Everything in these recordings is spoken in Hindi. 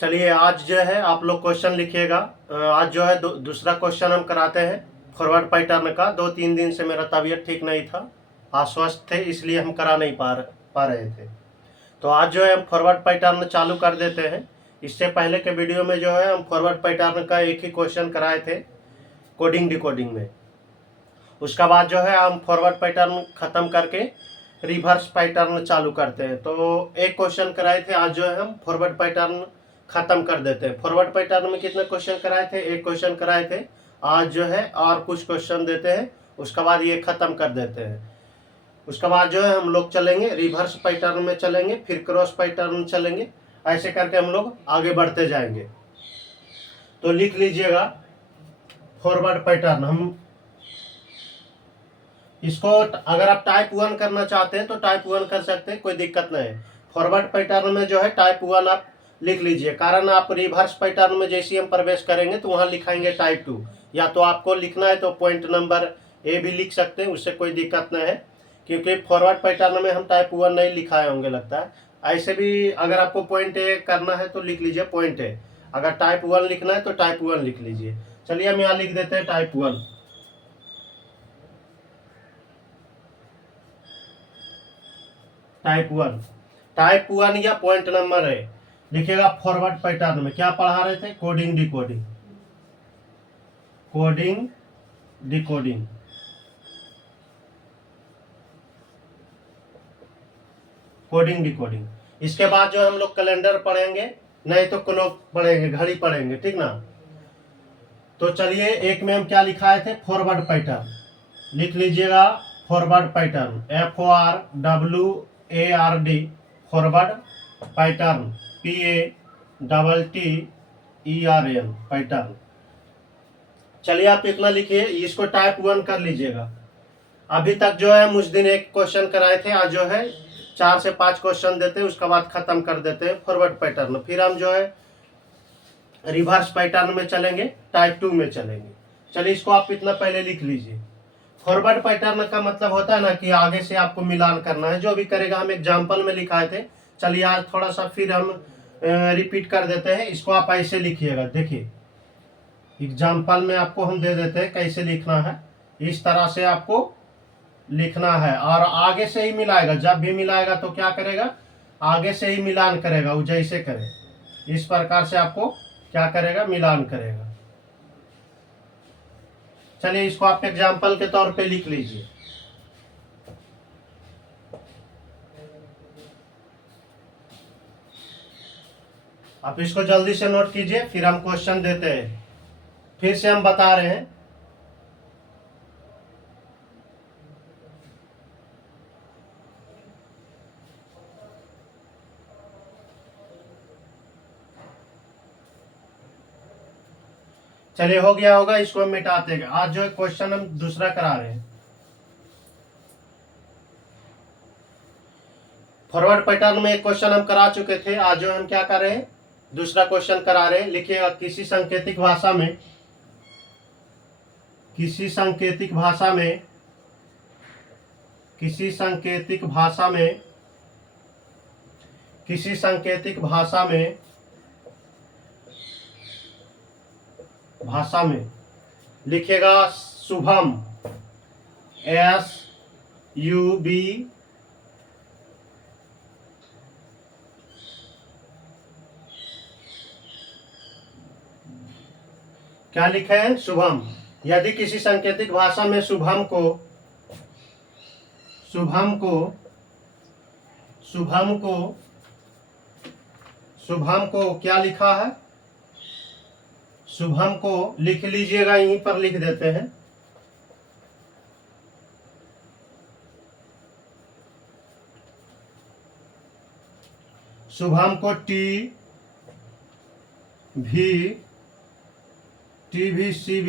चलिए आज जो है आप लोग क्वेश्चन लिखिएगा। आज जो है दूसरा क्वेश्चन हम कराते हैं फॉरवर्ड पैटर्न का। 2-3 दिन से मेरा तबीयत ठीक नहीं था, अस्वस्थ थे, इसलिए हम करा नहीं पा रहे थे। तो आज जो है हम फॉरवर्ड पैटर्न चालू कर देते हैं। इससे पहले के वीडियो में जो है हम फॉरवर्ड पैटर्न का एक ही क्वेश्चन कराए थे कोडिंग डिकोडिंग में। उसका बाद जो है हम फॉरवर्ड पैटर्न ख़त्म करके रिवर्स पैटर्न चालू करते हैं। तो एक क्वेश्चन कराए थे, आज जो है हम फॉरवर्ड पैटर्न ख़त्म कर देते हैं। फॉरवर्ड पैटर्न में कितने क्वेश्चन कराए थे? एक क्वेश्चन कराए थे। आज जो है और कुछ क्वेश्चन देते हैं, उसके बाद ये ख़त्म कर देते हैं। उसके बाद जो है हम लोग चलेंगे रिवर्स पैटर्न में चलेंगे, फिर क्रॉस पैटर्न चलेंगे। ऐसे करके हम लोग आगे बढ़ते जाएंगे। तो लिख लीजिएगा फॉरवर्ड पैटर्न। हम इसको अगर आप टाइप 1 करना चाहते हैं तो टाइप 1 कर सकते हैं, कोई दिक्कत नहीं है। फॉरवर्ड पैटर्न में जो है टाइप 1 आप लिख लीजिए, कारण आप रिवर्स पैटर्न में जैसे हम प्रवेश करेंगे तो वहाँ लिखाएंगे टाइप 2। या तो आपको लिखना है तो पॉइंट नंबर ए भी लिख सकते हैं, उससे कोई दिक्कत नहीं है, क्योंकि फॉरवर्ड पैटर्न में हम टाइप 1 नहीं लिखाए होंगे लगता है। ऐसे भी अगर आपको पॉइंट ए करना है तो लिख लीजिए पॉइंट ए, अगर टाइप 1 लिखना है तो टाइप 1 लिख लीजिए। चलिए हम यहाँ लिख देते हैं टाइप 1। टाइप 1 या पॉइंट नंबर है लिखिएगा। फॉरवर्ड पैटर्न में क्या पढ़ा रहे थे? Coding decoding, coding decoding. Coding decoding. इसके बाद जो हम लोग कैलेंडर पढ़ेंगे, नहीं तो क्लॉक पढ़ेंगे, घड़ी पढ़ेंगे, ठीक ना। तो चलिए एक में हम क्या लिखाए थे? फॉरवर्ड पैटर्न लिख लीजिएगा। Forward pattern FORWARD, forward pattern PATTERN pattern. चलिए आप इतना लिखिए, इसको टाइप 1 कर लीजिएगा। अभी तक जो है मुझ दिन एक क्वेश्चन कराए थे, आज जो है 4 से 5 क्वेश्चन देते हैं, उसके बाद खत्म कर देते हैं फॉरवर्ड पैटर्न। फिर हम जो है रिवर्स पैटर्न में चलेंगे, टाइप 2 में चलेंगे। चलिए इसको आप इतना पहले लिख लीजिए। फॉरवर्ड पैटर्न का मतलब होता है ना कि आगे से आपको मिलान करना है, जो भी करेगा। हम एग्जाम्पल में लिखाए थे, चलिए आज थोड़ा सा फिर हम रिपीट कर देते हैं। इसको आप ऐसे लिखिएगा, देखिए एग्जाम्पल में आपको हम दे देते हैं कैसे लिखना है। इस तरह से आपको लिखना है और आगे से ही मिलाएगा। जब भी मिलाएगा तो क्या करेगा? आगे से ही मिलान करेगा, वो जैसे करे इस प्रकार से आपको क्या करेगा? मिलान करेगा। चलिए इसको आप एग्जाम्पल के तौर पे लिख लीजिए। आप इसको जल्दी से नोट कीजिए, फिर हम क्वेश्चन देते हैं। फिर से हम बता रहे हैं, चलिए हो गया होगा, इसको हम मिटाते हैं। आज जो है क्वेश्चन हम दूसरा करा रहे हैं। फॉरवर्ड पैटर्न में एक क्वेश्चन हम करा चुके थे, आज जो हम क्या कर रहे हैं? दूसरा क्वेश्चन करा रहे हैं। लिखिएगा किसी सांकेतिक भाषा में, किसी सांकेतिक भाषा में, किसी सांकेतिक भाषा में, किसी सांकेतिक भाषा में, भाषा में लिखिएगा शुभम, SUB क्या लिखे हैं? शुभम। यदि किसी सांकेतिक भाषा में शुभम को, शुभम को, शुभम को, शुभम को क्या लिखा है? शुभम को लिख लीजिएगा, यहीं पर लिख देते हैं। शुभम को TVCB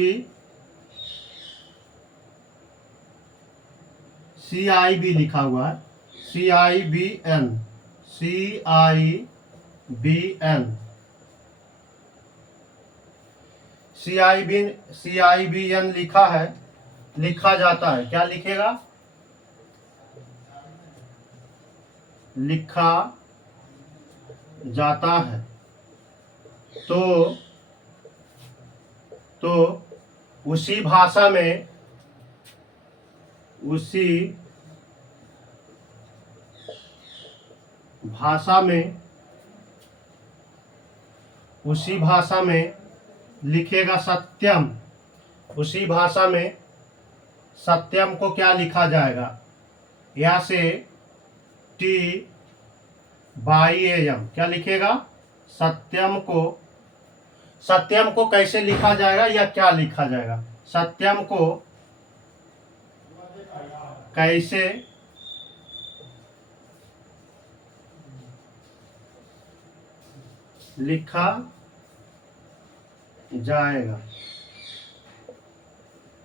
CIB लिखा हुआ है, CIBN, CIBN लिखा है, लिखा जाता है। क्या लिखेगा? लिखा जाता है। तो उसी भाषा में लिखेगा सत्यम। उसी भाषा में सत्यम को क्या लिखा जाएगा? या से TYAM क्या लिखेगा? सत्यम को कैसे लिखा जाएगा या क्या लिखा जाएगा? सत्यम को कैसे लिखा जाएगा?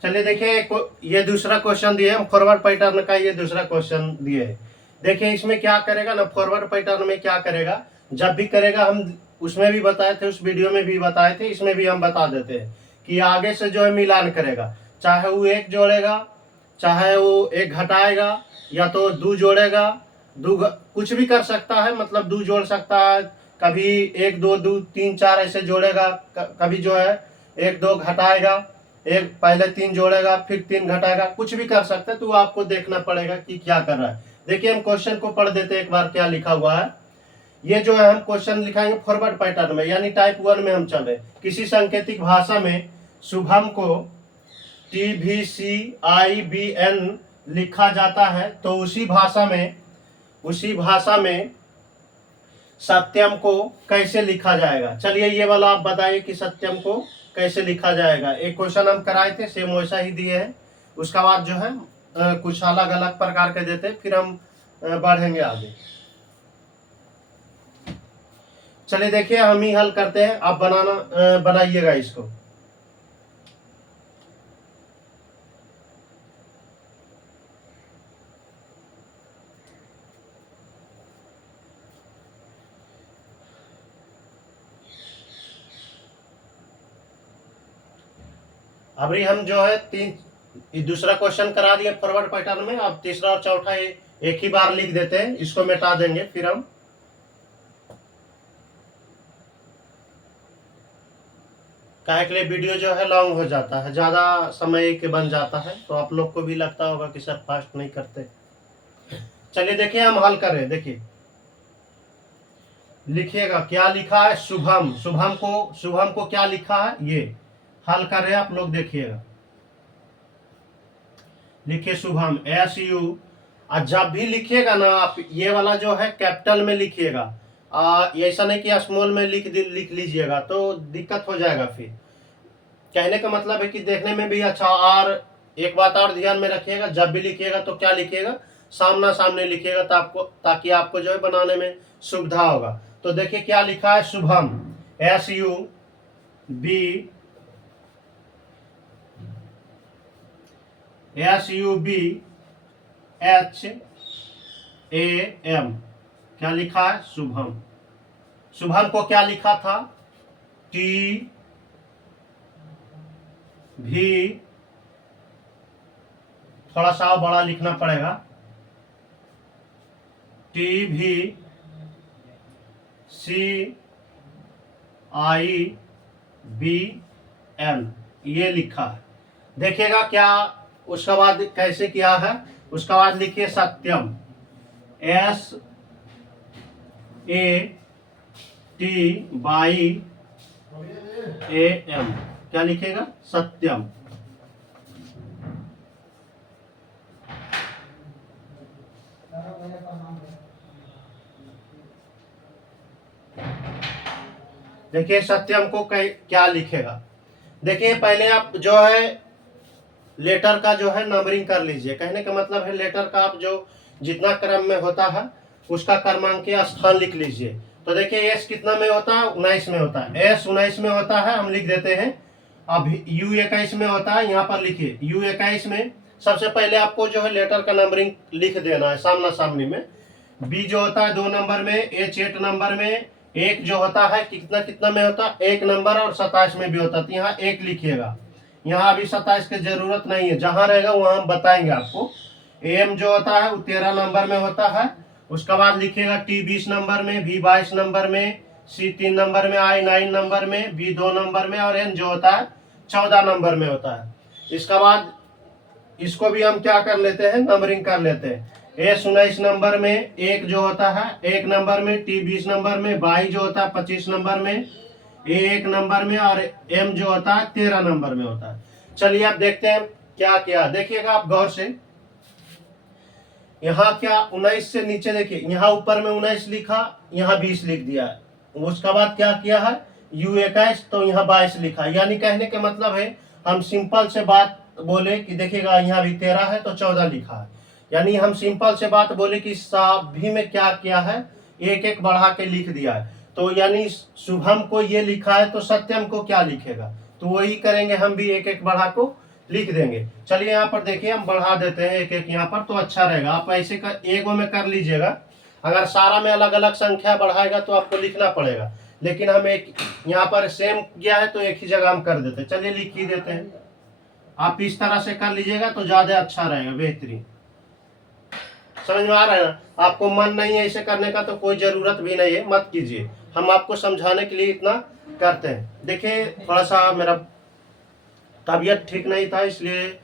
चलिए देखिए, ये दूसरा क्वेश्चन दिए हम फॉरवर्ड पैटर्न का। ये दूसरा क्वेश्चन दिए है। देखिए इसमें क्या करेगा ना, फॉरवर्ड पैटर्न में क्या करेगा, जब भी करेगा, हम उसमें भी बताए थे, उस वीडियो में भी बताए थे, इसमें भी हम बता देते हैं कि आगे से जो है मिलान करेगा। चाहे वो एक जोड़ेगा, चाहे वो एक घटाएगा, या तो दो जोड़ेगा, कुछ भी कर सकता है। मतलब दो जोड़ सकता है, कभी एक दो दो तीन चार ऐसे जोड़ेगा, कभी जो है एक दो घटाएगा, एक पहले तीन जोड़ेगा फिर तीन घटाएगा, कुछ भी कर सकते हैं। तो आपको देखना पड़ेगा कि क्या कर रहा है। देखिए हम क्वेश्चन को पढ़ देते हैं एक बार, क्या लिखा हुआ है। ये जो है हम क्वेश्चन लिखाएंगे फॉरवर्ड पैटर्न में, यानी टाइप 1 में हम चल रहे। किसी सांकेतिक भाषा में शुभम को TVCIBN लिखा जाता है, तो उसी भाषा में सत्यम को कैसे लिखा जाएगा? चलिए ये वाला आप बताइए कि सत्यम को कैसे लिखा जाएगा। एक क्वेश्चन हम कराए थे, सेम वैसा ही दिए है। उसका बाद जो है कुछ अलग अलग प्रकार के देते, फिर हम बढ़ेंगे आगे। चलिए देखिए हम ही हल करते हैं, आप बनाइएगा इसको। अभी हम जो है दूसरा क्वेश्चन करा दिए फॉरवर्ड पैटर्न में। अब तीसरा और चौथा एक ही बार लिख देते हैं, इसको मिटा देंगे फिर हम। काहे के लिए वीडियो जो है लॉन्ग हो जाता है, ज्यादा समय के बन जाता है, तो आप लोग को भी लगता होगा कि सर फास्ट नहीं करते। चलिए देखिए हम हल करें। देखिए लिखिएगा क्या लिखा है, शुभम। शुभम को क्या लिखा है, ये हल कर रहे हैं आप लोग, देखिएगा। लिखिए शुभम SU, और जब भी लिखिएगा ना आप, ये वाला जो है कैपिटल में लिखिएगा। ऐसा नहीं कि स्मॉल में लिख लीजिएगा, तो दिक्कत हो जाएगा। फिर कहने का मतलब है कि देखने में भी अच्छा। और एक बात और ध्यान में रखिएगा, जब भी लिखिएगा तो क्या लिखिएगा, सामना सामने लिखिएगा, ताकि आपको जो है बनाने में सुविधा होगा। तो देखिए क्या लिखा है, शुभम SUBHAM क्या लिखा है, शुभम। शुभम को क्या लिखा था, भी थोड़ा सा बड़ा लिखना पड़ेगा, TVCIBN ये लिखा है। देखिएगा क्या उसका बाद कैसे किया है। उसका बाद लिखिए सत्यम SATYAM क्या लिखेगा, सत्यम। देखिए सत्यम को क्या लिखेगा। देखिए पहले आप जो है लेटर का जो है नंबरिंग कर लीजिए। कहने का मतलब है लेटर का आप जो जितना क्रम में होता है उसका क्रमांकीय स्थान लिख लीजिए। तो देखिए एस कितना में होता है, 19 में होता है। एस 19 में होता है, हम लिख देते हैं। अब U 21 में होता है, यहाँ पर लिखिए U 21 में सबसे पहले आपको जो है लेटर का नंबरिंग लिख देना है सामना सामनी में। बी जो होता है 2 नंबर में, H 8 नंबर में, एक जो होता है कितना कितना में होता है, 1 नंबर और 27 में भी होता है। तो यहाँ 1 लिखिएगा। यहाँ अभी 27 की जरूरत नहीं है, जहां रहेगा वहां हम बताएंगे आपको। AM जो होता है वो 13 नंबर में होता है। उसके बाद लिखिएगा T 20 नंबर में, V 22 नंबर में, सी 3 नंबर में, आई 9 नंबर में, बी 2 नंबर में और एन जो होता है 14 नंबर में होता है। इसका बाद इसको भी हम क्या कर लेते हैं, नंबरिंग कर लेते हैं। एस 19 नंबर में, एक जो होता है 1 नंबर में, टी 20 नंबर में, बाई जो होता है 25 नंबर में, ए 1 नंबर में और एम जो होता है 13 नंबर में होता है। चलिए अब देखते हैं क्या किया। देखिएगा आप गौर से, यहाँ क्या 19 से नीचे देखिए, यहाँ ऊपर में 19 लिखा, यहाँ 20 लिख दिया है। उसका बाद क्या किया है, U 21 तो यहाँ 22 लिखा। यानी कहने के मतलब है हम सिंपल से बात बोले कि देखिएगा यहाँ भी 13 है तो 14 लिखा है। यानी हम सिंपल से बात बोले कि सभी में क्या किया है, एक एक बढ़ा के लिख दिया है। तो यानी शुभम को ये लिखा है तो सत्यम को क्या लिखेगा, तो वही करेंगे, हम भी एक एक बढ़ा को लिख देंगे। चलिए यहाँ पर देखिए हम बढ़ा देते हैं एक एक यहाँ पर, तो अच्छा रहेगा। आप ऐसे कर एगो में कर लीजिएगा, अगर सारा में अलग अलग संख्या बढ़ाएगा तो आपको लिखना पड़ेगा, लेकिन हम एक यहाँ पर सेम किया है तो एक ही जगह हम कर देते हैं। चलिए लिख ही देते हैं। आप इस तरह से कर लीजिएगा तो ज्यादा अच्छा रहेगा, बेहतरीन। समझ में आ रहा है ना? आपको मन नहीं है इसे करने का तो कोई जरूरत भी नहीं है, मत कीजिए। हम आपको समझाने के लिए इतना करते हैं। देखिए थोड़ा सा मेरा तबीयत ठीक नहीं था, इसलिए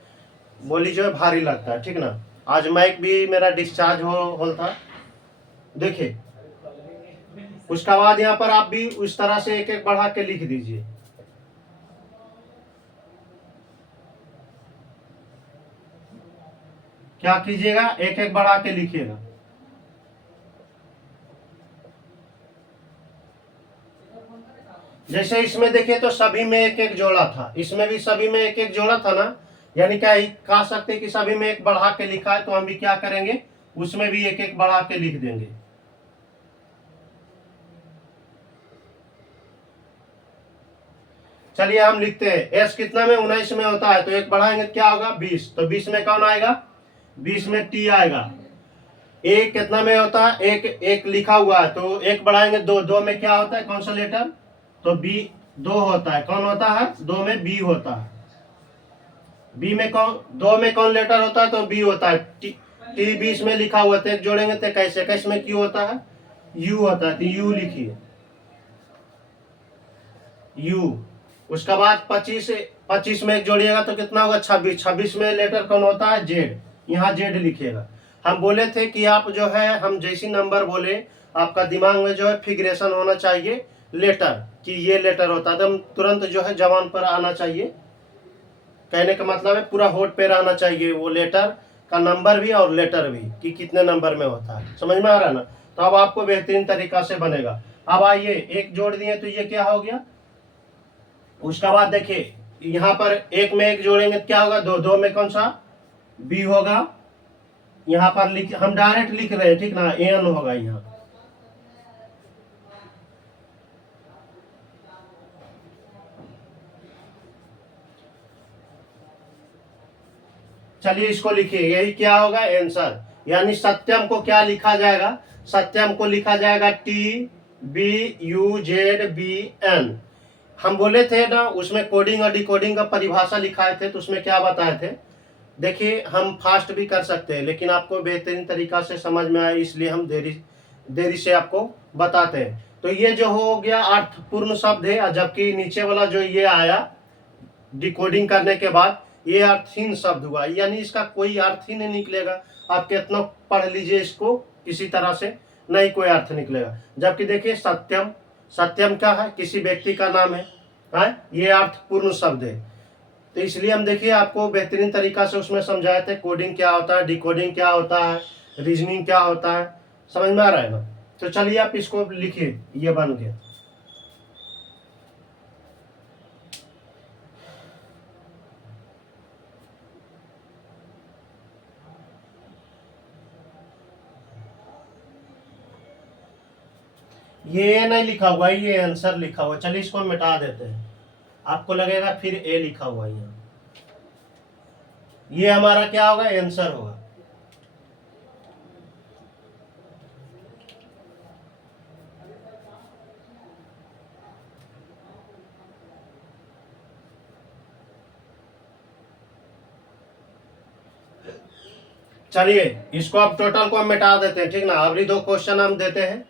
बोली जो है भारी लगता है, ठीक ना। आज माइक भी मेरा डिस्चार्ज हो था। देखिए उसका बाद यहाँ पर आप भी उस तरह से एक एक बढ़ा के लिख दीजिए। क्या कीजिएगा, एक एक बढ़ा के लिखिएगा। जैसे इसमें देखिए तो सभी में एक एक जोड़ा था, इसमें भी सभी में एक एक जोड़ा था ना, यानी क्या कह सकते हैं कि सभी में एक बढ़ा के लिखा है, तो हम भी क्या करेंगे, उसमें भी एक एक बढ़ा के लिख देंगे। चलिए हम लिखते हैं, एस कितना में 19 में होता है, तो एक बढ़ाएंगे क्या होगा 20, तो 20 में कौन आएगा, 20 में टी आएगा। एक कितना में होता है, एक एक लिखा हुआ है, तो एक बढ़ाएंगे दो, दो में क्या होता है, कौन सा लेटर, तो बी 2 होता है। कौन होता है, 2 में बी होता है। बी में कौन, 2 में कौन लेटर होता है, तो बी होता है। टी 20 में लिखा हुआ तो एक जोड़ेंगे तो कैसे, कैसे में क्यू होता है, यू होता है, तो यू लिखिए, यू। उसका बाद 25 में एक जोड़िएगा तो कितना होगा 26, 26 में लेटर कौन होता है, जेड, यहाँ जेड लिखिएगा। हम बोले थे कि आप जो है, हम जैसी नंबर बोले आपका दिमाग में जो है फिगरेशन होना चाहिए लेटर, कि ये लेटर होता है, एकदम तुरंत जो है जवान पर आना चाहिए। कहने का मतलब है पूरा होठ पे रहना चाहिए वो लेटर का नंबर भी और लेटर भी, कि कितने नंबर में होता है। समझ में आ रहा है ना? तो अब आपको बेहतरीन तरीका से बनेगा। अब आइए एक जोड़ दिए तो ये क्या हो गया। उसका बाद देखिए यहाँ पर एक में एक जोड़ेंगे तो क्या होगा, दो, दो में कौन सा, बी होगा। यहाँ पर लिख, हम डायरेक्ट लिख रहे हैं, ठीक ना, एन होगा यहाँ। चलिए इसको लिखिए, यही क्या होगा आंसर। यानी सत्यम को क्या लिखा जाएगा, सत्यम को लिखा जाएगा T B U Z B N. हम बोले थे ना उसमें कोडिंग और डिकोडिंग का परिभाषा लिखाए थे, तो उसमें क्या बताए थे। देखिए हम फास्ट भी कर सकते हैं, लेकिन आपको बेहतरीन तरीका से समझ में आए इसलिए हम देरी देरी से आपको बताते हैं। तो ये जो हो गया अर्थपूर्ण शब्द है, जबकि नीचे वाला जो ये आया डिकोडिंग करने के बाद ये अर्थहीन शब्द हुआ, यानी इसका कोई अर्थ ही नहीं निकलेगा। आप कितना पढ़ लीजिए इसको, किसी तरह से नहीं कोई अर्थ निकलेगा। जबकि देखिए सत्यम, सत्यम क्या है, किसी व्यक्ति का नाम है, ये अर्थपूर्ण शब्द है। तो इसलिए हम देखिए आपको बेहतरीन तरीका से उसमें समझाए थे कोडिंग क्या होता है, डिकोडिंग क्या होता है, रीजनिंग क्या होता है। समझ में आ रहा है ना? तो चलिए आप इसको लिखिए, ये बन गया। ये नहीं लिखा हुआ, ये आंसर लिखा हुआ। चलिए इसको मिटा देते हैं, आपको लगेगा फिर ए लिखा हुआ यहाँ। ये हमारा क्या होगा, आंसर होगा। चलिए इसको अब टोटल को हम मिटा देते हैं, ठीक ना। अभी 2 क्वेश्चन हम देते हैं।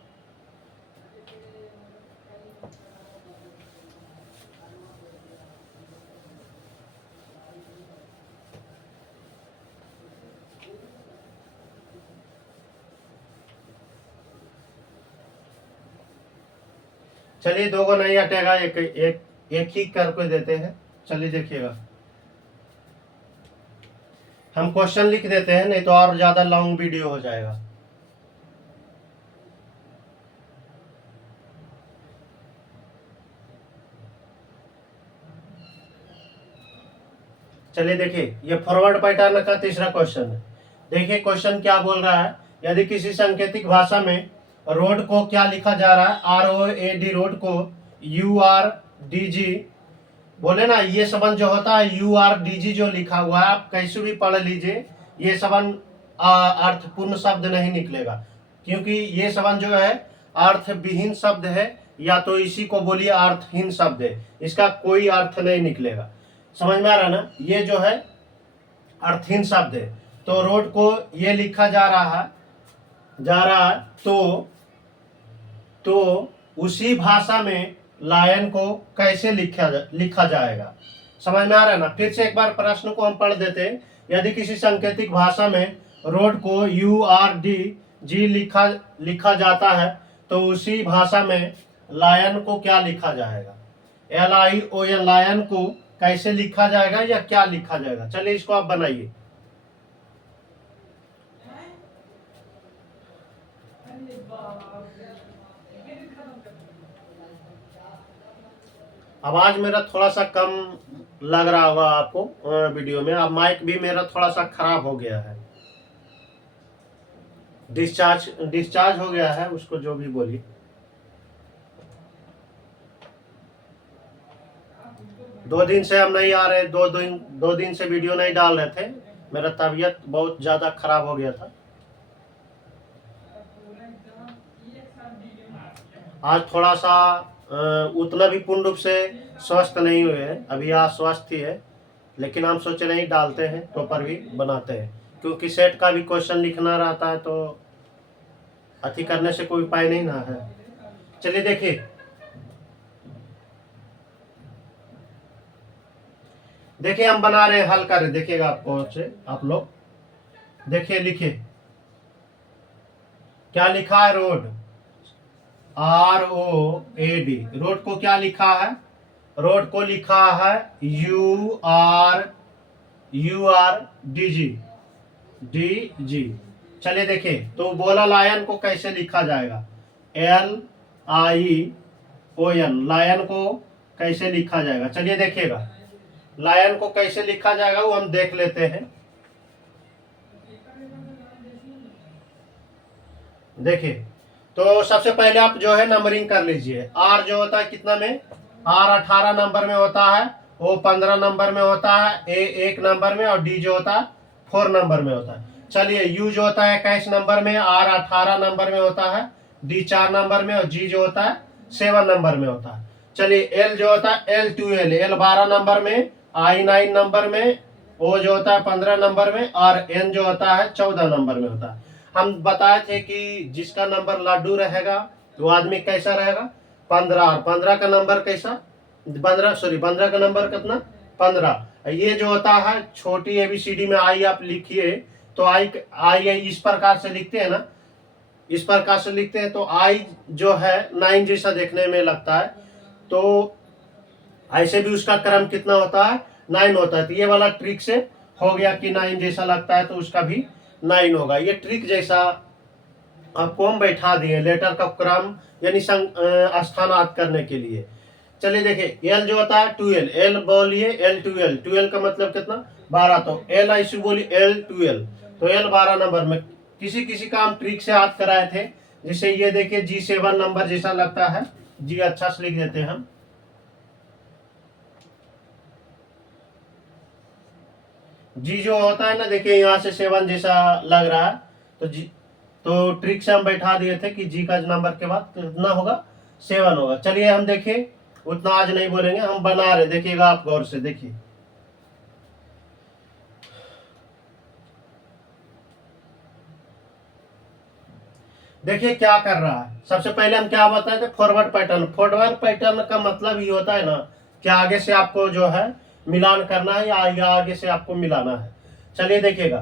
चलिए, दो को नहीं हटेगा, एक एक एक ही करके देते हैं। चलिए देखिएगा, हम क्वेश्चन लिख देते हैं, नहीं तो और ज्यादा लॉन्ग वीडियो हो जाएगा। चलिए देखिए, ये फॉरवर्ड पैटर्न का तीसरा क्वेश्चन है। देखिए क्वेश्चन क्या बोल रहा है, यदि किसी सांकेतिक भाषा में रोड को क्या लिखा जा रहा है, ROAD, रोड को URDG, बोले ना, ये संबंध जो होता है URDG जो लिखा हुआ है, आप कैसे भी पढ़ लीजिए, ये संबंध अर्थपूर्ण शब्द नहीं निकलेगा, क्योंकि ये संबंध जो है अर्थ विहीन शब्द है, या तो इसी को बोलिए अर्थहीन शब्द है, इसका कोई अर्थ नहीं निकलेगा। समझ में आ रहा ना, ये जो है अर्थहीन शब्द है। तो रोड को ये लिखा जा रहा है, तो उसी भाषा में लायन को कैसे लिखा जाएगा। समझ में आ रहा है ना। फिर से एक बार प्रश्न को हम पढ़ देते हैं। यदि किसी सांकेतिक भाषा में रोड को URDG लिखा जाता है, तो उसी भाषा में लायन को क्या लिखा जाएगा, LION, लायन को कैसे लिखा जाएगा या क्या लिखा जाएगा। चलिए इसको आप बनाइए। आवाज मेरा थोड़ा सा कम लग रहा होगा आपको वीडियो में। अब माइक भी मेरा थोड़ा सा खराब हो गया है, डिस्चार्ज हो गया है, उसको जो भी बोलिए। दो दिन से हम नहीं आ रहे, दो दिन से वीडियो नहीं डाल रहे थे, मेरा तबीयत बहुत ज्यादा खराब हो गया था। आज थोड़ा सा उतना भी पूर्ण रूप से स्वस्थ नहीं हुए हैं, अभी आज स्वस्थ ही है, लेकिन हम सोचे नहीं डालते हैं, तो पर भी बनाते हैं, क्योंकि सेट का भी क्वेश्चन लिखना रहता है, तो अति करने से कोई उपाय नहीं ना है। चलिए देखिए हम बना रहे हैं, हल कर रहे, देखिएगा आप लोग देखिए, लिखिए क्या लिखा है, रोड, ROAD, रोड को क्या लिखा है, रोड को लिखा है URDG। चलिए देखिए, तो बोला लायन को कैसे लिखा जाएगा, LION, लायन को कैसे लिखा जाएगा। चलिए देखिएगा, लायन को कैसे लिखा जाएगा वो हम देख लेते हैं। देखिए, तो सबसे पहले आप जो है नंबरिंग कर लीजिए। R जो होता है कितना में, R 18 नंबर में होता है, O 15 नंबर में होता है, A 1 नंबर में, और D जो होता है 4 नंबर में होता है। चलिए, U जो होता है 21 नंबर में, R 18 नंबर में होता है, D 4 नंबर में, और G जो होता है 7 नंबर में होता है। चलिए, L जो होता है L 12 नंबर में, I 9 नंबर में, O जो होता है 15 नंबर में, और N जो होता है 14 नंबर में होता है। हम बताए थे कि जिसका नंबर लाडू रहेगा वो आदमी कैसा रहेगा, 15, और 15 का नंबर कैसा, 15 का नंबर कितना, 15। ये जो होता है छोटी ABCD में आई आप लिखिए, तो आई इस प्रकार से लिखते हैं ना, इस प्रकार से लिखते हैं, तो आई जो है 9 जैसा देखने में लगता है, तो ऐसे भी उसका क्रम कितना होता है, 9 होता है। तो ये वाला ट्रिक से हो गया कि 9 जैसा लगता है, तो उसका भी 9 होगा। ये ट्रिक जैसा आपको हम बैठा दिए लेटर का क्रम, यानी स्थानांतरित करने के लिए। चलिए देखिए, L जो होता है 12, L बोलिए L12, 12 का मतलब कितना, 12, तो L ऐसे बोलिए L12, तो L 12 नंबर में। किसी का हम ट्रिक से याद कराए थे, जिसे ये देखिए G7 नंबर जैसा लगता है, G अच्छा से लिख देते हैं हम। जी जो होता है ना, देखिए यहाँ से 7 जैसा लग रहा है, तो जी, तो ट्रिक से हम बैठा दिए थे कि जी का नंबर के बाद कितना होगा, 7 होगा। चलिए हम देखिए, उतना आज नहीं बोलेंगे, हम बना रहे, देखिएगा आप गौर से देखिए। देखिए क्या कर रहा है। सबसे पहले हम क्या बताए थे, फॉरवर्ड पैटर्न का मतलब ये होता है ना कि आगे से आपको जो है मिलान करना है, या आगे से आपको मिलाना है। चलिए देखिएगा,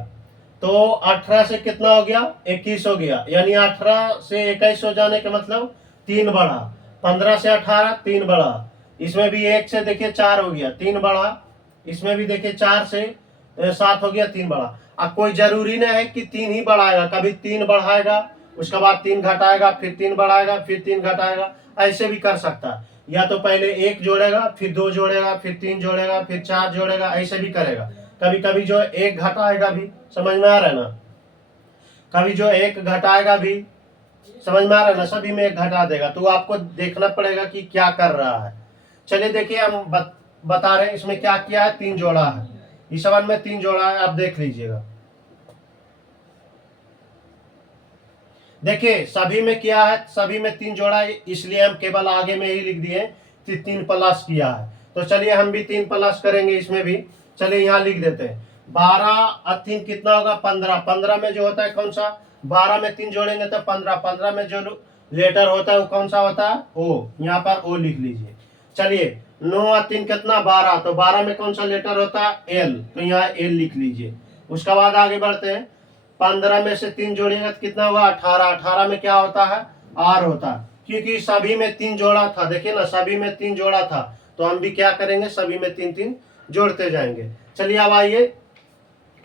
तो 18 से कितना हो गया, 21 हो गया, यानी 18 से 21 हो जाने का मतलब 3 बढ़ा, 15 से 18 3 बढ़ा, इसमें भी 1 से देखिए 4 हो गया 3 बढ़ा, इसमें भी देखिए 4 से 7 हो गया 3 बढ़ा। अब कोई जरूरी नहीं है कि 3 ही बढ़ाएगा, कभी 3 बढ़ाएगा उसके बाद 3 घटाएगा फिर 3 बढ़ाएगा फिर 3 घटाएगा, ऐसे भी कर सकता है। या तो पहले 1 जोड़ेगा फिर 2 जोड़ेगा फिर 3 जोड़ेगा फिर 4 जोड़ेगा, ऐसे भी करेगा। कभी कभी जो 1 घटाएगा भी, समझ में आ रहा है ना, कभी जो 1 घटाएगा भी, समझ में आ रहा है ना, सभी में 1 घटा देगा। तो आपको देखना पड़ेगा कि क्या कर रहा है। चलिए देखिए हम बता रहे हैं इसमें क्या किया है, 3 जोड़ा है, इस सवाल में 3 जोड़ा है, आप देख लीजिएगा। देखिए सभी में क्या है, सभी में 3 जोड़ा है, इसलिए हम केवल आगे में ही लिख दिए कि 3 प्लस किया है। तो चलिए हम भी 3 प्लस करेंगे इसमें भी। चलिए यहाँ लिख देते हैं 12 और 3 कितना होगा 15, 15 में जो होता है कौन सा, 12 में 3 जोड़ेंगे तो 15, 15 में जो लेटर होता है वो कौन सा होता है, ओ, यहाँ पर ओ लिख लीजिए। चलिए 9 और 3 कितना 12, तो 12 में कौन सा लेटर होता है, एल, तो यहाँ एल लिख लीजिए। उसके बाद आगे बढ़ते हैं, 15 में से 3 जोड़िएगा तो कितना हुआ 18, 18 में क्या होता है, आर होता है, क्योंकि सभी में 3 जोड़ा था। देखिए ना सभी में 3 जोड़ा था, तो हम भी क्या करेंगे, सभी में 3 3 जोड़ते जाएंगे। चलिए अब आइए,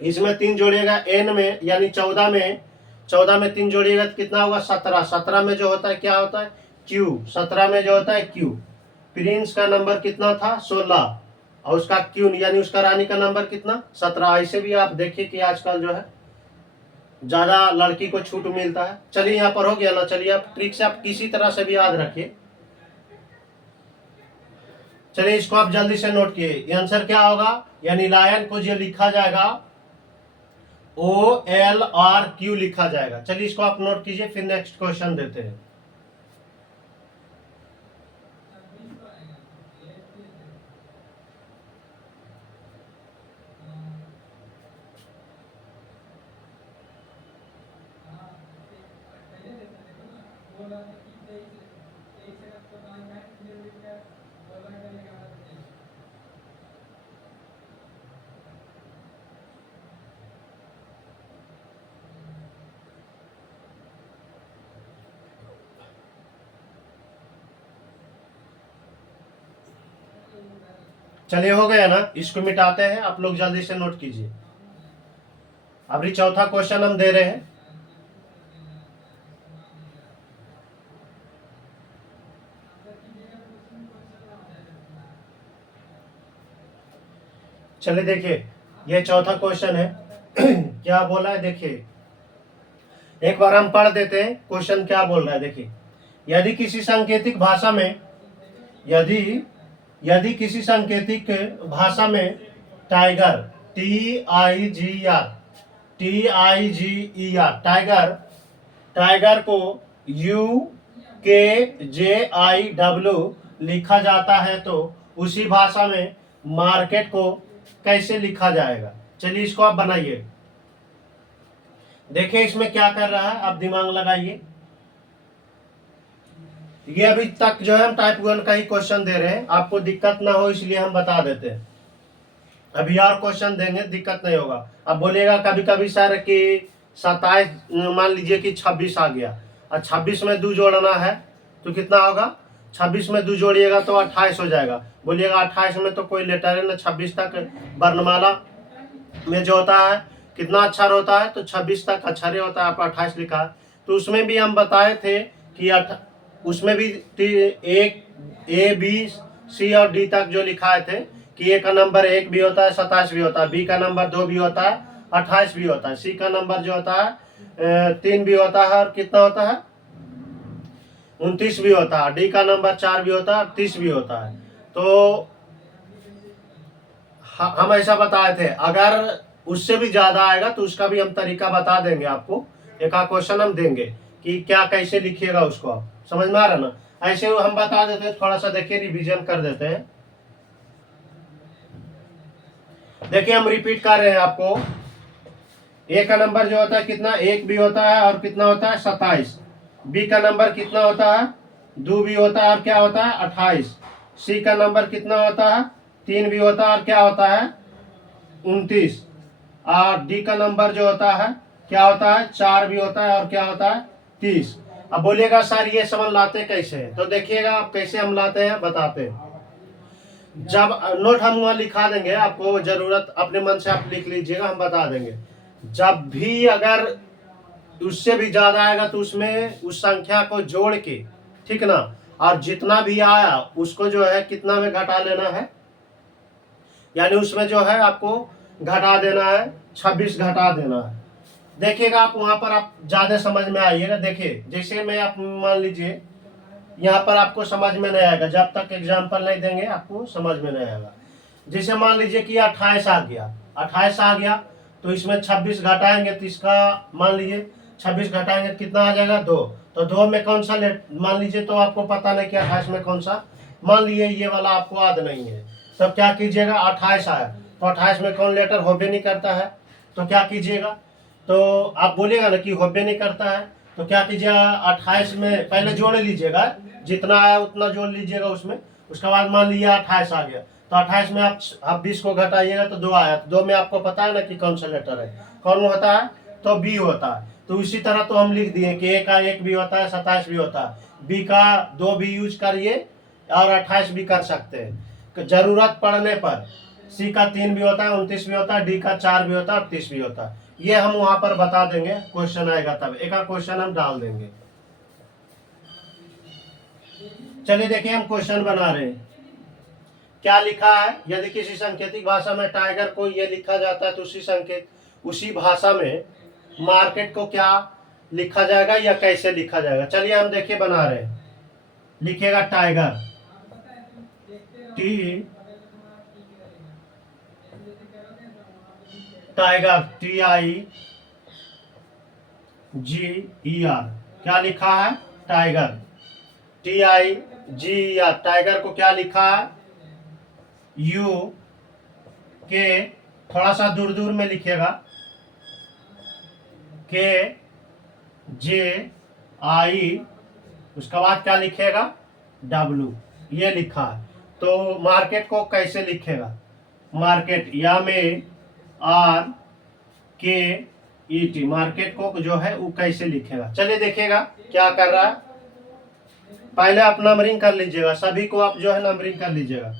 इसमें 3 जोड़िएगा एन में, यानी 14 में, 14 में 3 जोड़िएगा तो कितना होगा 17, 17 में जो होता है क्या होता है, क्यू, 17 में जो होता है क्यू। प्रिंस का नंबर कितना था 16, और उसका क्यू यानी उसका रानी का नंबर कितना 17। ऐसे भी आप देखिए कि आजकल जो है ज्यादा लड़की को छूट मिलता है। चलिए यहाँ पर हो गया ना, चलिए आप ट्रिक से आप किसी तरह से भी याद रखिए। चलिए इसको आप जल्दी से नोट किए, आंसर क्या होगा, यानी लायन को जो लिखा जाएगा OLRQ लिखा जाएगा। चलिए इसको आप नोट कीजिए, फिर नेक्स्ट क्वेश्चन देते हैं। चलिए हो गया ना, इसको मिटाते हैं, आप लोग जल्दी से नोट कीजिए। अभी चौथा क्वेश्चन हम दे रहे हैं। चलिए देखिए ये चौथा क्वेश्चन है क्या बोला है, देखिए एक बार हम पढ़ देते हैं क्वेश्चन क्या बोल रहा है। देखिए, यदि किसी सांकेतिक भाषा में, यदि किसी सांकेतिक भाषा में टाइगर, TIGER टाइगर को UKJIW लिखा जाता है, तो उसी भाषा में मार्केट को कैसे लिखा जाएगा। चलिए इसको आप बनाइए। देखिए इसमें क्या कर रहा है, आप दिमाग लगाइए। ये अभी तक जो है हम टाइप 1 का ही क्वेश्चन दे रहे हैं, आपको दिक्कत ना हो इसलिए हम बता देते हैं। अभी और क्वेश्चन देंगे, दिक्कत नहीं होगा। अब बोलिएगा कभी कभी सर कि 27, मान लीजिए कि 26 आ गया और 26 में 2 जोड़ना है तो कितना होगा, 26 में 2 जोड़िएगा तो 28 हो जाएगा। बोलिएगा 28 में तो कोई लेटर है ना, 26 तक वर्णमाला में जो होता है कितना अक्षर होता है, तो 26 तक अक्षर होता है, आप 28 लिखा है। तो उसमें भी हम बताए थे कि उसमें भी एक A B C और D तक जो लिखाए थे कि A का नंबर 1 भी होता है 27 भी होता है, B का नंबर 2 भी होता है 28 भी होता है, C का नंबर जो होता है 3 भी होता है और कितना होता है 29 भी होता है, D का नंबर 4 भी होता है 30 भी होता है। तो हम ऐसा बताए थे, अगर उससे भी ज्यादा आएगा तो उसका भी हम तरीका बता देंगे आपको, एक क्वेश्चन हम देंगे कि क्या कैसे लिखिएगा उसको, आप समझ में आ रहा ना। ऐसे हम बता देते हैं, थोड़ा सा देखिए रिवीजन कर देते हैं। देखिए हम रिपीट कर रहे हैं आपको, ए का नंबर जो होता है कितना 1 भी होता है और कितना होता है 27, बी का नंबर कितना होता है 2 भी होता है और क्या होता है 28, सी का नंबर कितना होता है 3 भी होता है और क्या होता है 29, और डी का नंबर जो होता है क्या होता है 4 भी होता है और क्या होता है 30। अब बोलिएगा सर ये समझ लाते कैसे हैं, तो देखिएगा आप कैसे हम लाते हैं बताते हैं। जब नोट हम वहाँ लिखा देंगे, आपको जरूरत अपने मन से आप लिख लीजिएगा, हम बता देंगे। जब भी अगर उससे भी ज्यादा आएगा तो उसमें उस संख्या को जोड़ के, ठीक ना, और जितना भी आया उसको जो है कितना में घटा लेना है, यानी उसमें जो है आपको घटा देना है, 26 घटा देना है। देखिएगा आप वहां पर आप ज्यादा समझ में आइएगा। देखिए जैसे मैं आप मान लीजिए यहाँ पर आपको समझ में नहीं आएगा, जब तक एग्जाम्पल नहीं देंगे आपको समझ में नहीं आएगा। जैसे मान लीजिए कि 28 आ गया, 28 आ गया तो इसमें 26 घटाएंगे तो इसका मान लीजिए 26 घटाएंगे तो कितना आ जाएगा 2। तो 2 में कौन सा लेट मान लीजिए, तो आपको पता नहीं कि 28 में कौन सा, मान लीजिए ये वाला आपको याद नहीं है, तब क्या कीजिएगा 28 आया तो 28 में कौन लेटर होबे नहीं करता है, तो क्या कीजिएगा, तो आप बोलिएगा ना कि होबे नहीं करता है, तो क्या कीजिएगा 28 में पहले जोड़ लीजिएगा, जितना आया उतना जोड़ लीजिएगा उसमें। उसके बाद मान लीजिए 28 आ गया तो 28 में आप 20 को घटाइएगा तो 2 आया, तो 2 में आपको पता है ना कि कौन सा लेटर है, कौन होता है, तो बी होता है। तो उसी तरह तो हम लिख दिए कि ए का 1 भी होता है, 27 भी होता है, बी का 2 भी यूज करिए और 28 भी कर सकते हैं जरूरत पड़ने पर। सी का 3 भी होता है, 29 भी होता है, डी का 4 भी होता है, 38 भी होता है। ये हम वहां पर बता देंगे, क्वेश्चन आएगा तब एक क्वेश्चन हम डाल देंगे। चलिए देखिए हम क्वेश्चन बना रहे हैं। क्या लिखा है, यदि किसी सांकेतिक भाषा में टाइगर को ये लिखा जाता है तो उसी भाषा में मार्केट को क्या लिखा जाएगा या कैसे लिखा जाएगा। चलिए हम देखिए बना रहे हैं। लिखिएगा टाइगर, TIGER, क्या लिखा है टाइगर, TIGER, टाइगर को क्या लिखा है U के, थोड़ा सा दूर दूर में लिखिएगा, KJI, उसके बाद क्या लिखेगा W, ये लिखा है। तो मार्केट को कैसे लिखेगा, मार्केट या में RKET, मार्केट को जो है वो कैसे लिखेगा। चलिए देखिएगा क्या कर रहा है। पहले आप नंबरिंग कर लीजिएगा, सभी को आप जो है नंबरिंग कर लीजिएगा।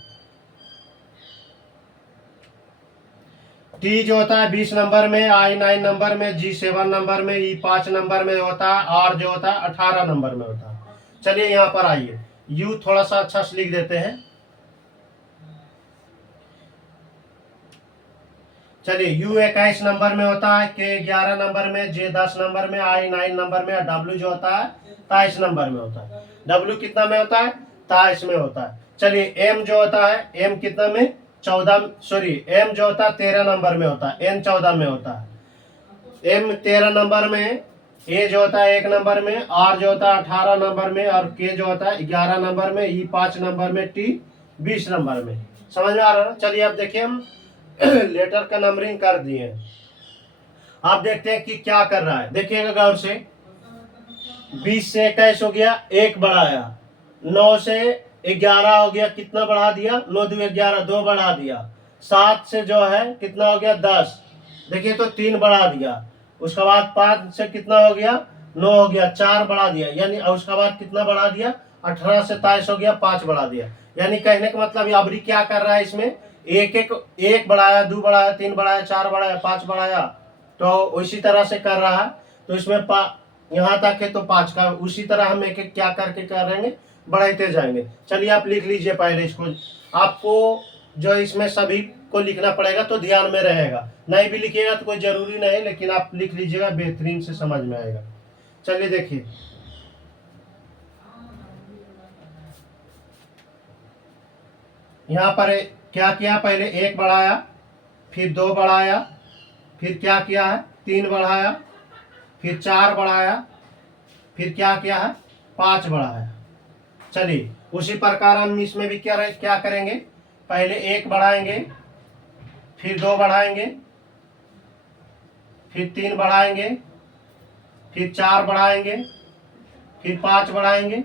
टी जो होता है 20 नंबर में, I 9 नंबर में, G 7 नंबर में, E 5 नंबर में होता है, R जो होता है 18 नंबर में होता है। चलिए यहाँ पर आइए, U थोड़ा सा अच्छा से लिख देते हैं। चलिए U 21 नंबर में होता है, K 11 नंबर में, J 10 नंबर में, I 9 नंबर में, W जो होता है 23 नंबर में होता है। W कितना में होता है 23 में होता है। चलिए M जो होता है, M कितना में M जो होता है 13 नंबर में होता है, N 14 में होता है। M 13 नंबर में, A जो होता है 1 नंबर में, R जो होता है 18 नंबर में, और K जो होता है 11 नंबर में, E 5 नंबर में, T 20 नंबर में। समझ में आ रहा है। चलिए अब देखिए हम लेटर का नंबरिंग कर दिए। आप देखते हैं कि क्या कर रहा है, देखिएगा गौर से। 20 से 21 हो गया, 1 बढ़ाया, 9 से 11 हो गया, कितना बढ़ा दिया 9 2 11, 2 बढ़ा दिया, 7 से जो है कितना हो गया 10, देखिए तो 3 बढ़ा दिया। उसके बाद 5 से कितना हो गया 9 हो गया, 4 बढ़ा दिया, यानी उसके बाद कितना बढ़ा दिया 18 से 23 हो गया, 5 बढ़ा दिया। यानी कहने का मतलब अबरी क्या कर रहा है, इसमें एक बढ़ाया, 2 बढ़ाया, 3 बढ़ाया, 4 बढ़ाया, 5 बढ़ाया, तो उसी तरह से कर रहा है। तो इसमें यहाँ तक है तो 5 का उसी तरह हम एक एक क्या करके करेंगे बढ़ाते जाएंगे। चलिए आप लिख लीजिए पहले इसको, आपको जो इसमें सभी को लिखना पड़ेगा तो ध्यान में रहेगा, नहीं भी लिखिएगा तो कोई जरूरी नहीं, लेकिन आप लिख लीजिएगा, बेहतरीन से समझ में आएगा। चलिए देखिए, यहाँ पर क्या किया, पहले 1 बढ़ाया, फिर 2 बढ़ाया, फिर क्या किया है 3 बढ़ाया, फिर 4 बढ़ाया, फिर क्या किया है 5 बढ़ाया। चलिए उसी प्रकार हम इसमें भी क्या करेंगे, पहले 1 बढ़ाएंगे, फिर 2 बढ़ाएंगे, फिर 3 बढ़ाएंगे, फिर 4 बढ़ाएंगे, फिर 5 बढ़ाएंगे।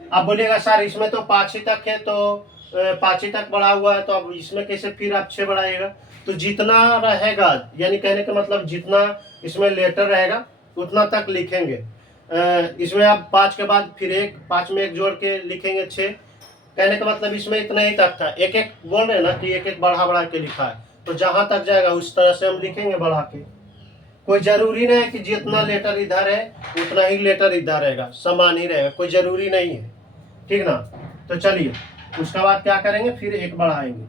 अब बोलिएगा सर इसमें तो 5 ही तक है, तो 5 ही तक बढ़ा हुआ है, तो अब इसमें कैसे फिर आप 6 बढ़ाइएगा। तो जितना रहेगा, यानी कहने का मतलब जितना इसमें लेटर रहेगा उतना तक लिखेंगे। इसमें आप 5 के बाद फिर एक, 5 में एक जोड़ के लिखेंगे 6। कहने का मतलब इसमें इतना ही तक था। एक एक बोल रहे हैं ना कि एक एक बढ़ा बढ़ा के लिखा है, तो जहां तक जाएगा उस तरह से हम लिखेंगे बढ़ा के। कोई जरूरी नहीं है कि जितना लेटर इधर है उतना ही लेटर इधर रहेगा, समान ही रहेगा, कोई जरूरी नहीं है, ठीक ना। तो चलिए उसके बाद क्या करेंगे, फिर एक बढ़ाएंगे,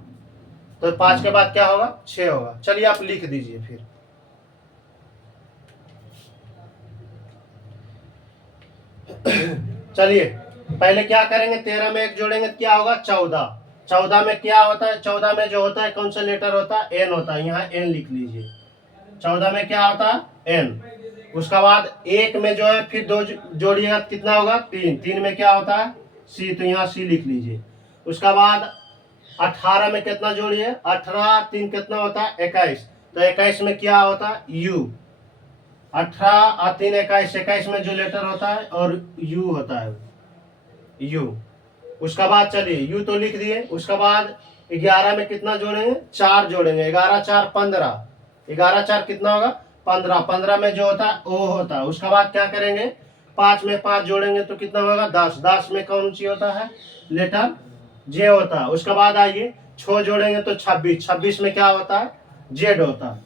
तो 5 के बाद क्या होगा, 6 होगा। चलिए आप लिख दीजिए फिर। चलिए पहले क्या करेंगे, 13 में एक जोड़ेंगे तो क्या होगा, 14। 14 में क्या होता है, 14 में जो होता है कौन सा लेटर होता है, एन होता है, यहाँ एन लिख लीजिए। 14 में क्या होता है, एन। उसका बाद एक में जो है फिर 2 जोड़िएगा कितना होगा, 3। 3 में क्या होता है, सी, तो यहाँ सी लिख लीजिए। उसका बाद 18 में कितना जोड़िए, 18 3 कितना होता है, 21। तो 21 में क्या होता है, यू। 18 और 3 21, 21 में जो लेटर होता है और यू होता है, यू। उसका बाद चलिए यू तो लिख दिए। उसका बाद 11 में कितना जोड़ेंगे, 4 जोड़ेंगे, 11 4 15। 11 4 कितना होगा, 15। 15 में जो होता है ओ होता है। उसका बाद क्या करेंगे, 5 में 5 जोड़ेंगे तो कितना होगा, 10। 10 में कौन सी होता है, लेटर जे होता है। उसके बाद आइए 6 जोड़ेंगे तो 26। 26 में क्या होता है, जेड होता है।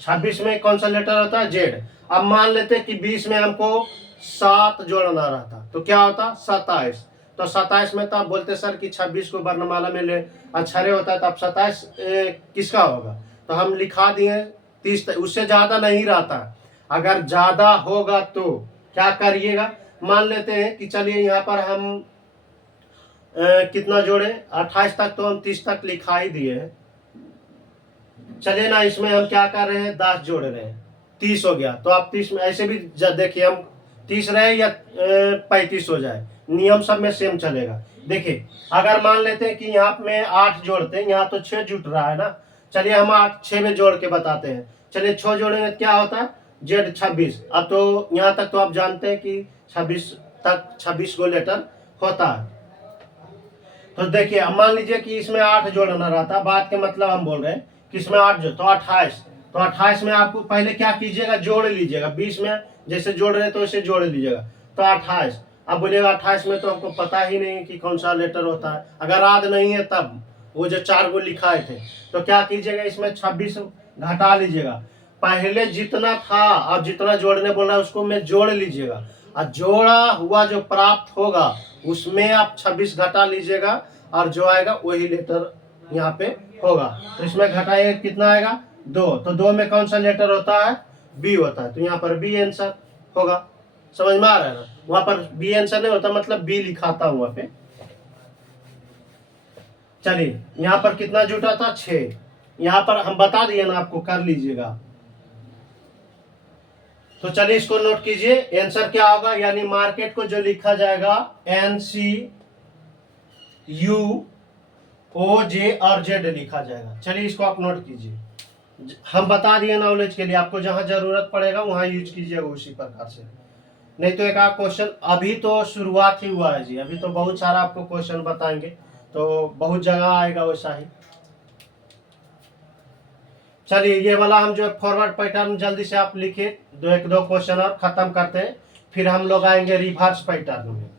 26 में कौन सा लेटर होता है, जेड। अब मान लेते कि 20 में हमको 7 जोड़ना रहता तो क्या होता, 27। तो 27 में तो आप बोलते सर कि 26 को वर्णमाला में ले अक्षरे होता है, तो अब 27 किसका होगा, तो हम लिखा दिए 30। उससे ज्यादा नहीं रहता। अगर ज्यादा होगा तो क्या करिएगा, मान लेते हैं कि चलिए यहाँ पर हम कितना जोड़े, 28 तक, तो हम 30 तक लिखा ही दिए हैं। चलिए ना, इसमें हम क्या कर रहे हैं, 10 जोड़ रहे हैं, 30 हो गया। तो आप 30 में ऐसे भी देखिए, हम 30 रहे या 35 हो जाए, नियम सब में सेम चलेगा। देखिए अगर मान लेते हैं कि यहाँ में 8 जोड़ते हैं, यहाँ तो 6 जुट रहा है ना। चलिए हम 8 6 में जोड़ के बताते हैं। चलिए 6 जोड़ेंगे क्या होता है, जेड 26। अब तो यहाँ तक तो आप जानते हैं कि 26 तक 26 गो लेटर होता है। तो देखिए अब मान लीजिए कि इसमें 8 जोड़ना रहता, बात के मतलब हम बोल रहे हैं कि इसमें 8 जो, तो 28। तो 28 में आपको पहले क्या कीजिएगा, जोड़ लीजिएगा। 20 में जैसे जोड़ रहे तो वैसे जोड़ लीजिएगा, तो 28। अब बोलिएगा 28 में तो हमको पता ही नहीं कि कौन सा लेटर होता है, अगर याद नहीं है तब वो जो 4 गो लिखाए थे, तो क्या कीजिएगा, इसमें 26 घटा लीजिएगा। पहले जितना था अब जितना जोड़ने बोल रहा है उसको में जोड़ लीजिएगा, और जोड़ा हुआ जो प्राप्त होगा उसमें आप 26 घटा लीजिएगा, और जो आएगा वही लेटर यहाँ पे होगा। तो इसमें घटाइए कितना आएगा, 2। तो 2 में कौन सा लेटर होता है, बी होता है, तो यहाँ पर बी आंसर होगा। समझ में आ रहा है ना, वहां पर बी आंसर नहीं होता, मतलब बी लिखाता हूं वहां पे। चलिए यहाँ पर कितना जुटा था, 6। यहाँ पर हम बता दिए ना आपको, कर लीजिएगा। तो चलिए इसको नोट कीजिए, आंसर क्या होगा, यानी मार्केट को जो लिखा जाएगा NC UOJ और जेड लिखा जाएगा। चलिए इसको आप नोट कीजिए, हम बता दिए नॉलेज के लिए, आपको जहां जरूरत पड़ेगा वहां यूज कीजिएगा उसी प्रकार से। नहीं तो एक आध क्वेश्चन, अभी तो शुरुआत ही हुआ है जी, अभी तो बहुत सारा आपको क्वेश्चन बताएंगे, तो बहुत जगह आएगा वैसा ही। चलिए ये वाला हम जो फॉरवर्ड पैटर्न जल्दी से आप लिखिए, एक दो क्वेश्चन और खत्म करते हैं, फिर हम लोग आएंगे रिवर्स पैटर्न में।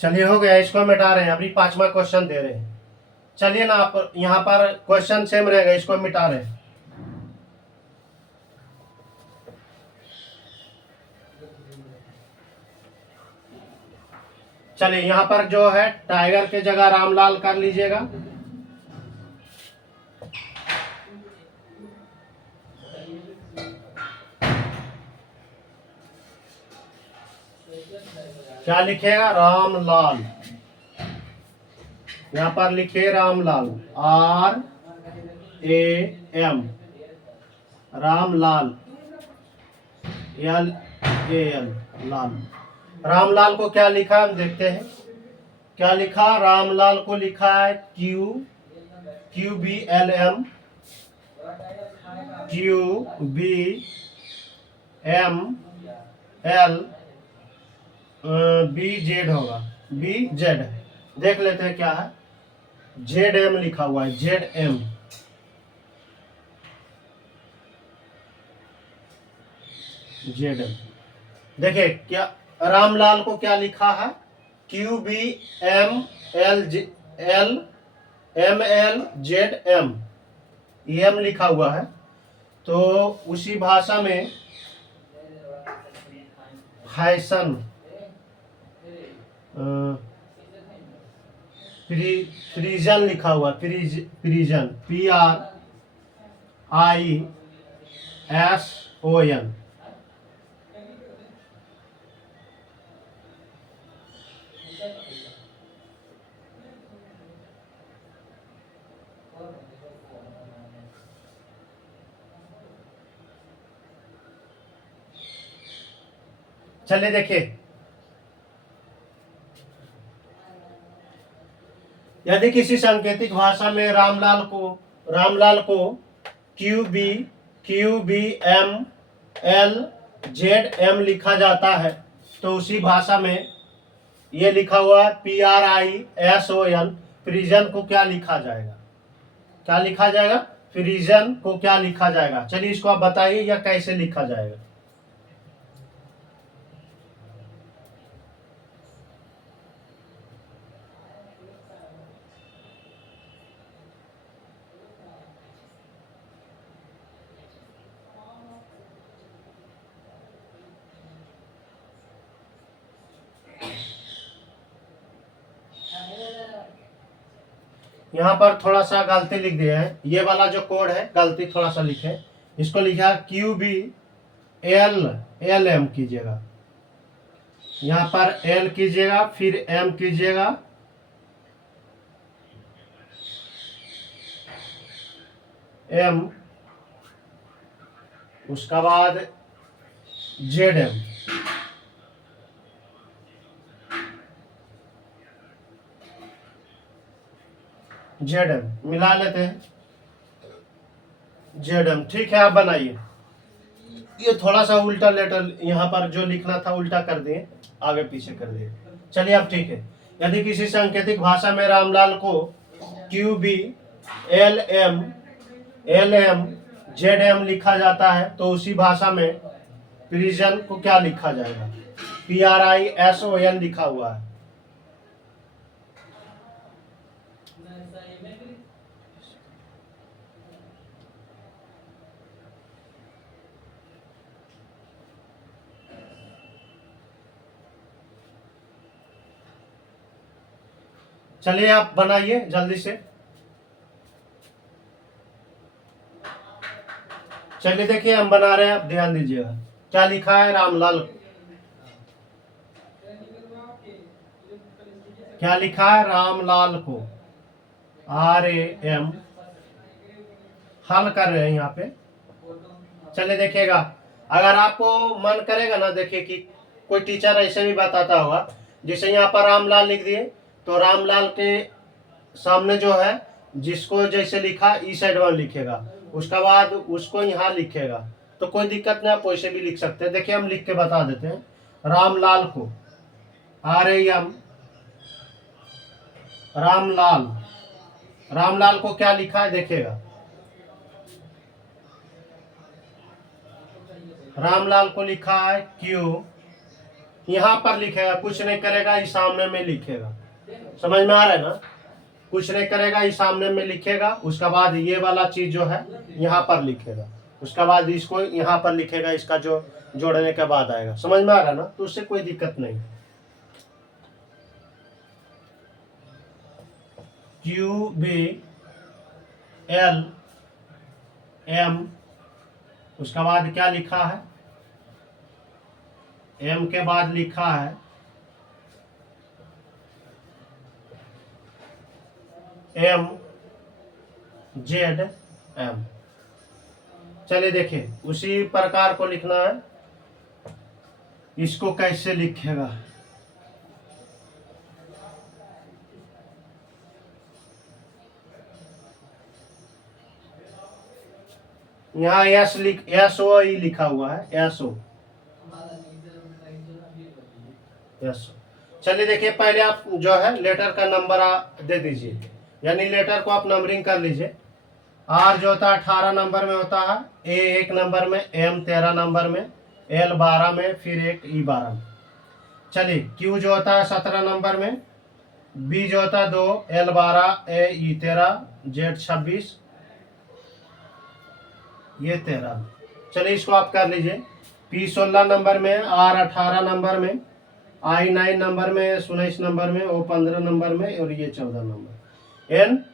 चलिए हो गया, इसको मिटा रहे हैं, अभी 5वां क्वेश्चन दे रहे हैं। चलिए ना, आप यहाँ पर क्वेश्चन सेम रहेगा, इसको मिटा रहे हैं। चलिए यहाँ पर जो है टाइगर के जगह रामलाल कर लीजिएगा। क्या लिखेगा, रामलाल। यहाँ पर लिखिए रामलाल, RAM रामलाल, LAL, लाल। रामलाल को क्या लिखा हम देखते हैं। क्या लिखा, रामलाल को लिखा है QBLM, QBML, BZ होगा, BZ। देख लेते हैं क्या है। ZM लिखा हुआ है, ZM। देखिए क्या, रामलाल को क्या लिखा है, QBMLMLZM, एम लिखा हुआ है। तो उसी भाषा में फैशन, प्रिजन लिखा हुआ, प्रिजन, PRISON। चलिए देखिए, यदि किसी सांकेतिक भाषा में रामलाल को QBMLZM लिखा जाता है, तो उसी भाषा में ये लिखा हुआ PRISON, प्रिजन को क्या लिखा जाएगा, क्या लिखा जाएगा, प्रिजन को क्या लिखा जाएगा। चलिए इसको आप बताइए, या कैसे लिखा जाएगा। यहाँ पर थोड़ा सा गलती लिख दिया है, ये वाला जो कोड है गलती थोड़ा सा लिखे। इसको लिखा QBLM कीजिएगा, यहाँ पर L कीजिएगा, फिर M कीजिएगा, M, उसका बाद ZM। मिला लेते हैं, ZM। ठीक है, आप बनाइए। ये थोड़ा सा उल्टा लेटर यहाँ पर जो लिखना था उल्टा कर दिए, आगे पीछे कर दिए। चलिए अब ठीक है। यदि किसी सांकेतिक भाषा में रामलाल को QBLM ZM लिखा जाता है, तो उसी भाषा में प्रिजन को क्या लिखा जाएगा, PRISON लिखा हुआ है। चलिए आप बनाइए जल्दी से। चलिए देखिए हम बना रहे हैं, आप ध्यान दीजिएगा। क्या लिखा है, रामलाल, क्या लिखा है, रामलाल को RAM, हल कर रहे हैं यहाँ पे। चलिए देखिएगा, अगर आपको मन करेगा ना, देखिए कि कोई टीचर ऐसे भी बताता होगा, जैसे यहाँ पर रामलाल लिख दिए, तो रामलाल के सामने जो है जिसको जैसे लिखा ई साइड वन लिखेगा, उसका बाद उसको यहाँ लिखेगा, तो कोई दिक्कत नहीं, आप वैसे भी लिख सकते हैं। देखिए हम लिख के बता देते हैं। रामलाल को RAM, रामलाल को क्या लिखा है देखिएगा, रामलाल को लिखा है Q, यहाँ पर लिखेगा, कुछ नहीं करेगा, इस सामने में लिखेगा। समझ में आ रहा है ना, कुछ नहीं करेगा, इस सामने में लिखेगा, उसका बाद ये वाला चीज जो है यहाँ पर लिखेगा, उसका बाद इसको यहाँ पर लिखेगा, इसका जो जोड़ने के बाद आएगा। समझ में आ रहा है ना, तो उससे कोई दिक्कत नहीं। QBLM, उसका बाद क्या लिखा है, M के बाद लिखा है MZM। चलिए देखिए उसी प्रकार को लिखना है। इसको कैसे लिखेगा, यहाँ एस ओ ही लिखा हुआ है, एस ओ एस ओ। चलिए देखिए पहले आप जो है लेटर का नंबर दे दीजिए, यानी लेटर को आप नंबरिंग कर लीजिए। आर जो होता है 18 नंबर में होता है, ए 1 नंबर में, एम 13 नंबर में, एल 12 में, फिर एक ई 12 में। चलिए क्यू जो होता है 17 नंबर में, बी जो होता है 2, एल 12, ए ई 13, जेड 26, ये 13। चलिए इसको आप कर लीजिए। पी 16 नंबर में, आर 18 नंबर में, आई 9 नंबर में, 19 नंबर में, ओ 15 नंबर में, और ये 14 नंबर, एन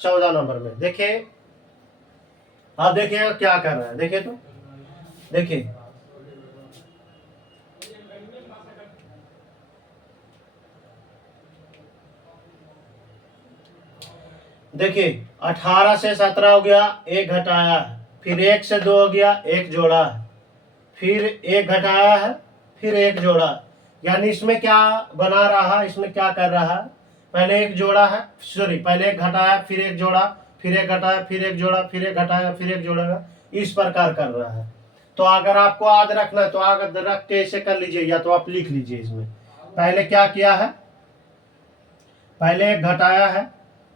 14 नंबर में। देखिए आप देखिएगा क्या कर रहा है, देखिए तो देखिए देखिए 18 से 17 हो गया, एक घटाया, फिर 1 से 2 हो गया, एक जोड़ा, फिर एक घटाया है, फिर एक जोड़ा। यानी इसमें क्या बना रहा है, इसमें क्या कर रहा है, पहले एक जोड़ा है, सॉरी पहले एक घटाया, फिर एक जोड़ा, फिर एक घटाया, फिर एक जोड़ा, फिर एक घटाया, फिर एक जोड़ेगा, इस प्रकार कर रहा है। तो अगर आपको याद रखना है तो आगे रख के ऐसे कर लीजिए, या तो आप लिख लीजिए इसमें। पहले क्या किया है, पहले एक घटाया है,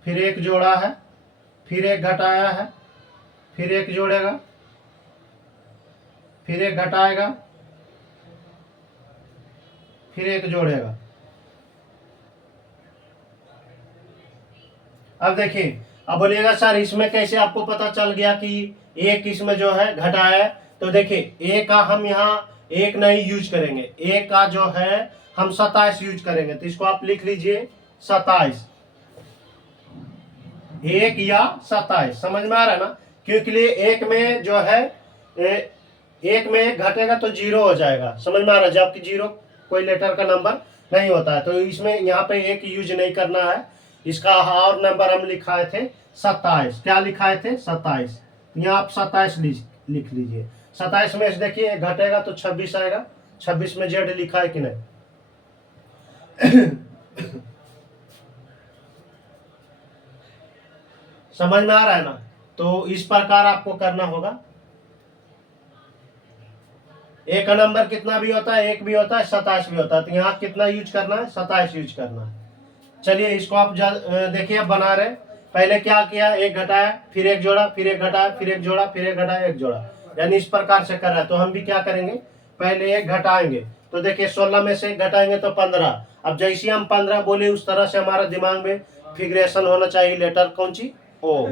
फिर एक जोड़ा है, फिर एक घटाया है, फिर एक जोड़ेगा, फिर एक घटाएगा, फिर एक जोड़ेगा। अब देखिए, अब बोलिएगा सर इसमें कैसे आपको पता चल गया कि एक इसमें जो है घटाया है। तो देखिए एक का हम यहाँ एक नहीं यूज करेंगे, एक का जो है हम 27 यूज करेंगे। तो इसको आप लिख लीजिए 27, एक या 27, समझ में आ रहा है ना। क्योंकि लिए एक में जो है एक में एक घटेगा तो जीरो हो जाएगा, समझ में आ रहा है, जबकि जीरो कोई लेटर का नंबर नहीं होता है। तो इसमें यहाँ पे एक यूज नहीं करना है। इसका और नंबर हम लिखाए थे 27, क्या लिखाए थे 27, यहाँ आप 27 लिख लीजिए। 27 में से देखिए घटेगा तो 26 आएगा, 26 में जेड लिखा है कि नहीं। समझ में आ रहा है ना। तो इस प्रकार आपको करना होगा। एक का नंबर कितना भी होता है, एक भी होता है, 27 भी होता है। तो यहाँ कितना यूज करना है, 27 यूज करना है। चलिए इसको आप देखिए अब बना रहे। पहले क्या किया, एक घटाया, फिर एक जोड़ा, फिर एक घटाया, फिर एक जोड़ा, फिर एक घटाया, एक जोड़ा, यानी इस प्रकार से कर रहा है। तो हम भी क्या करेंगे, पहले एक घटाएंगे। तो देखिए 16 में से एक घटाएंगे तो 15। अब जैसे हम 15 बोले उस तरह से हमारा दिमाग में फिगरेशन होना चाहिए, लेटर कौन सी, ओ।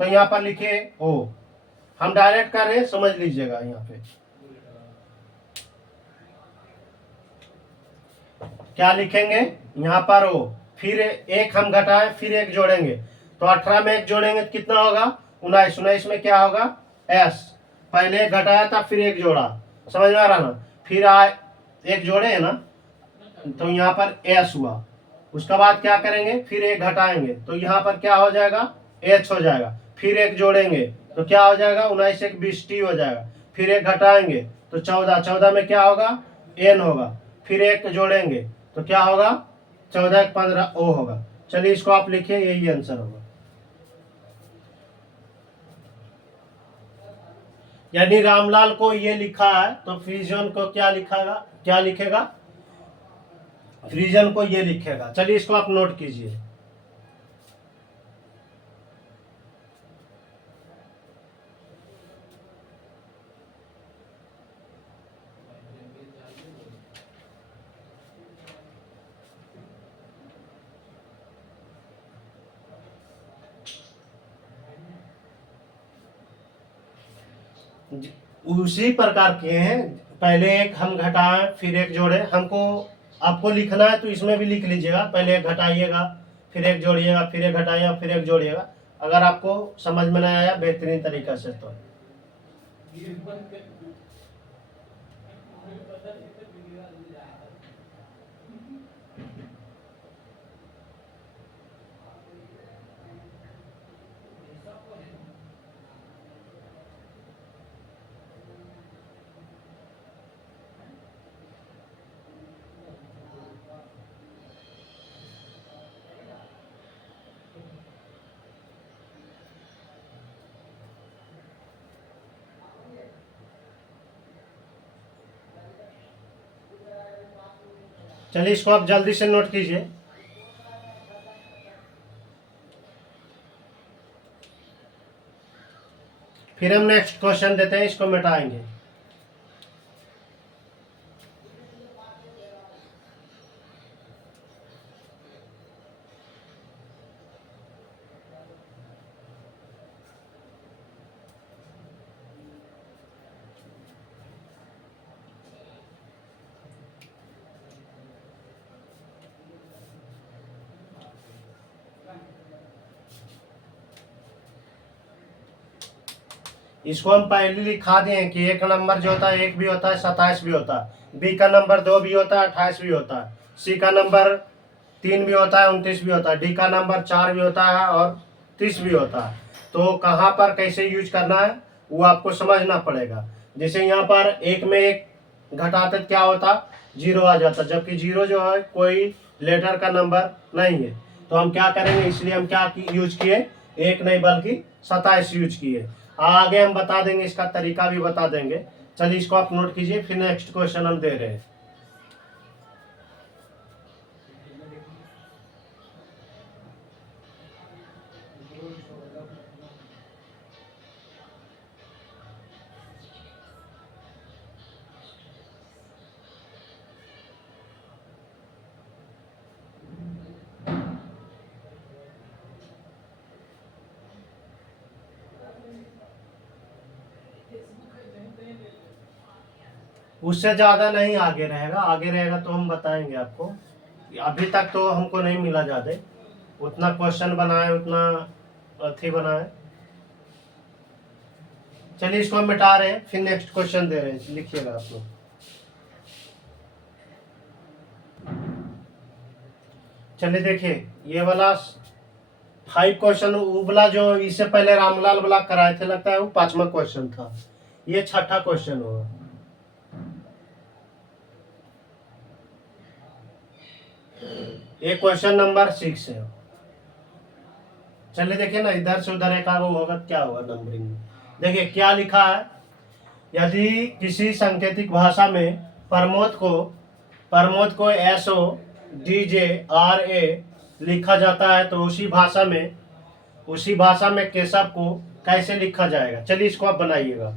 तो यहाँ पर लिखिए ओ। हम डायरेक्ट कर रहे हैं, समझ लीजिएगा। यहाँ पे क्या लिखेंगे, यहाँ पर ओ, फिर एक हम घटाएं, फिर एक जोड़ेंगे। तो 18 में एक जोड़ेंगे तो कितना होगा, 19, 19 में क्या होगा, एस। पहले एक घटाया था, फिर एक जोड़ा, समझ में आ रहा ना। फिर एक जोड़े है ना, तो यहाँ पर एस हुआ। उसके बाद क्या करेंगे, फिर एक घटाएंगे तो यहाँ पर क्या हो जाएगा, एच हो जाएगा। फिर एक जोड़ेंगे तो क्या हो जाएगा, 19 एक 20 टी हो जाएगा। फिर एक घटाएंगे तो 14, 14 में क्या होगा, एन होगा। फिर एक जोड़ेंगे तो क्या होगा, 14 एक 15 ओ होगा। चलिए इसको आप लिखिए, यही आंसर होगा। यानी रामलाल को ये लिखा है तो फ्रीजन को क्या लिखागा, क्या लिखेगा, फ्रीजन को ये लिखेगा। चलिए इसको आप नोट कीजिए। उसी प्रकार के हैं, पहले एक हम घटाएं, फिर एक जोड़े। हमको आपको लिखना है तो इसमें भी लिख लीजिएगा, पहले एक घटाइएगा, फिर एक जोड़िएगा, फिर एक घटाइएगा, फिर एक जोड़िएगा। अगर आपको समझ में नहीं आया बेहतरीन तरीका से तो चलिए इसको आप जल्दी से नोट कीजिए। फिर हम नेक्स्ट क्वेश्चन देते हैं, इसको मिटाएंगे। इसको हम पहले लिखा दिए हैं कि एक नंबर जो होता है 1 भी होता है, 27 भी होता है। बी का नंबर 2 भी होता है, 28 भी होता है। सी का नंबर 3 भी होता है, 29 भी होता है। डी का नंबर 4 भी होता है और 30 भी होता है। तो कहाँ पर कैसे यूज करना है वो आपको समझना पड़ेगा। जैसे यहाँ पर एक में एक घटाते क्या होता, 0 आ जाता, जबकि 0 जो है कोई लेटर का नंबर नहीं है। तो हम क्या करेंगे, इसलिए हम क्या यूज किए, 1 नहीं बल्कि 27 यूज किए। आगे हम बता देंगे, इसका तरीका भी बता देंगे। चलिए इसको आप नोट कीजिए, फिर नेक्स्ट क्वेश्चन हम दे रहे हैं। उससे ज्यादा नहीं आगे रहेगा, आगे रहेगा तो हम बताएंगे आपको। अभी तक तो हमको नहीं मिला ज्यादा, उतना क्वेश्चन बनाए उतना अथी बनाए। चलिए इसको हम मिटा रहे हैं, फिर नेक्स्ट क्वेश्चन दे रहे हैं, लिखिएगा आप लोग। चलिए देखिए, ये वाला 5 क्वेश्चन वाला जो इससे पहले रामलाल वाला कराए थे, लगता है वो 5वां क्वेश्चन था। ये 6ठा क्वेश्चन होगा। ये क्वेश्चन नंबर 6 है। चलिए देखिए ना, इधर से उधर एक आगे होगा, क्या होगा नंबरिंग में। देखिए क्या लिखा है, यदि किसी सांकेतिक भाषा में प्रमोद को SODJRA लिखा जाता है, तो उसी भाषा में केशव को कैसे लिखा जाएगा। चलिए इसको आप बनाइएगा।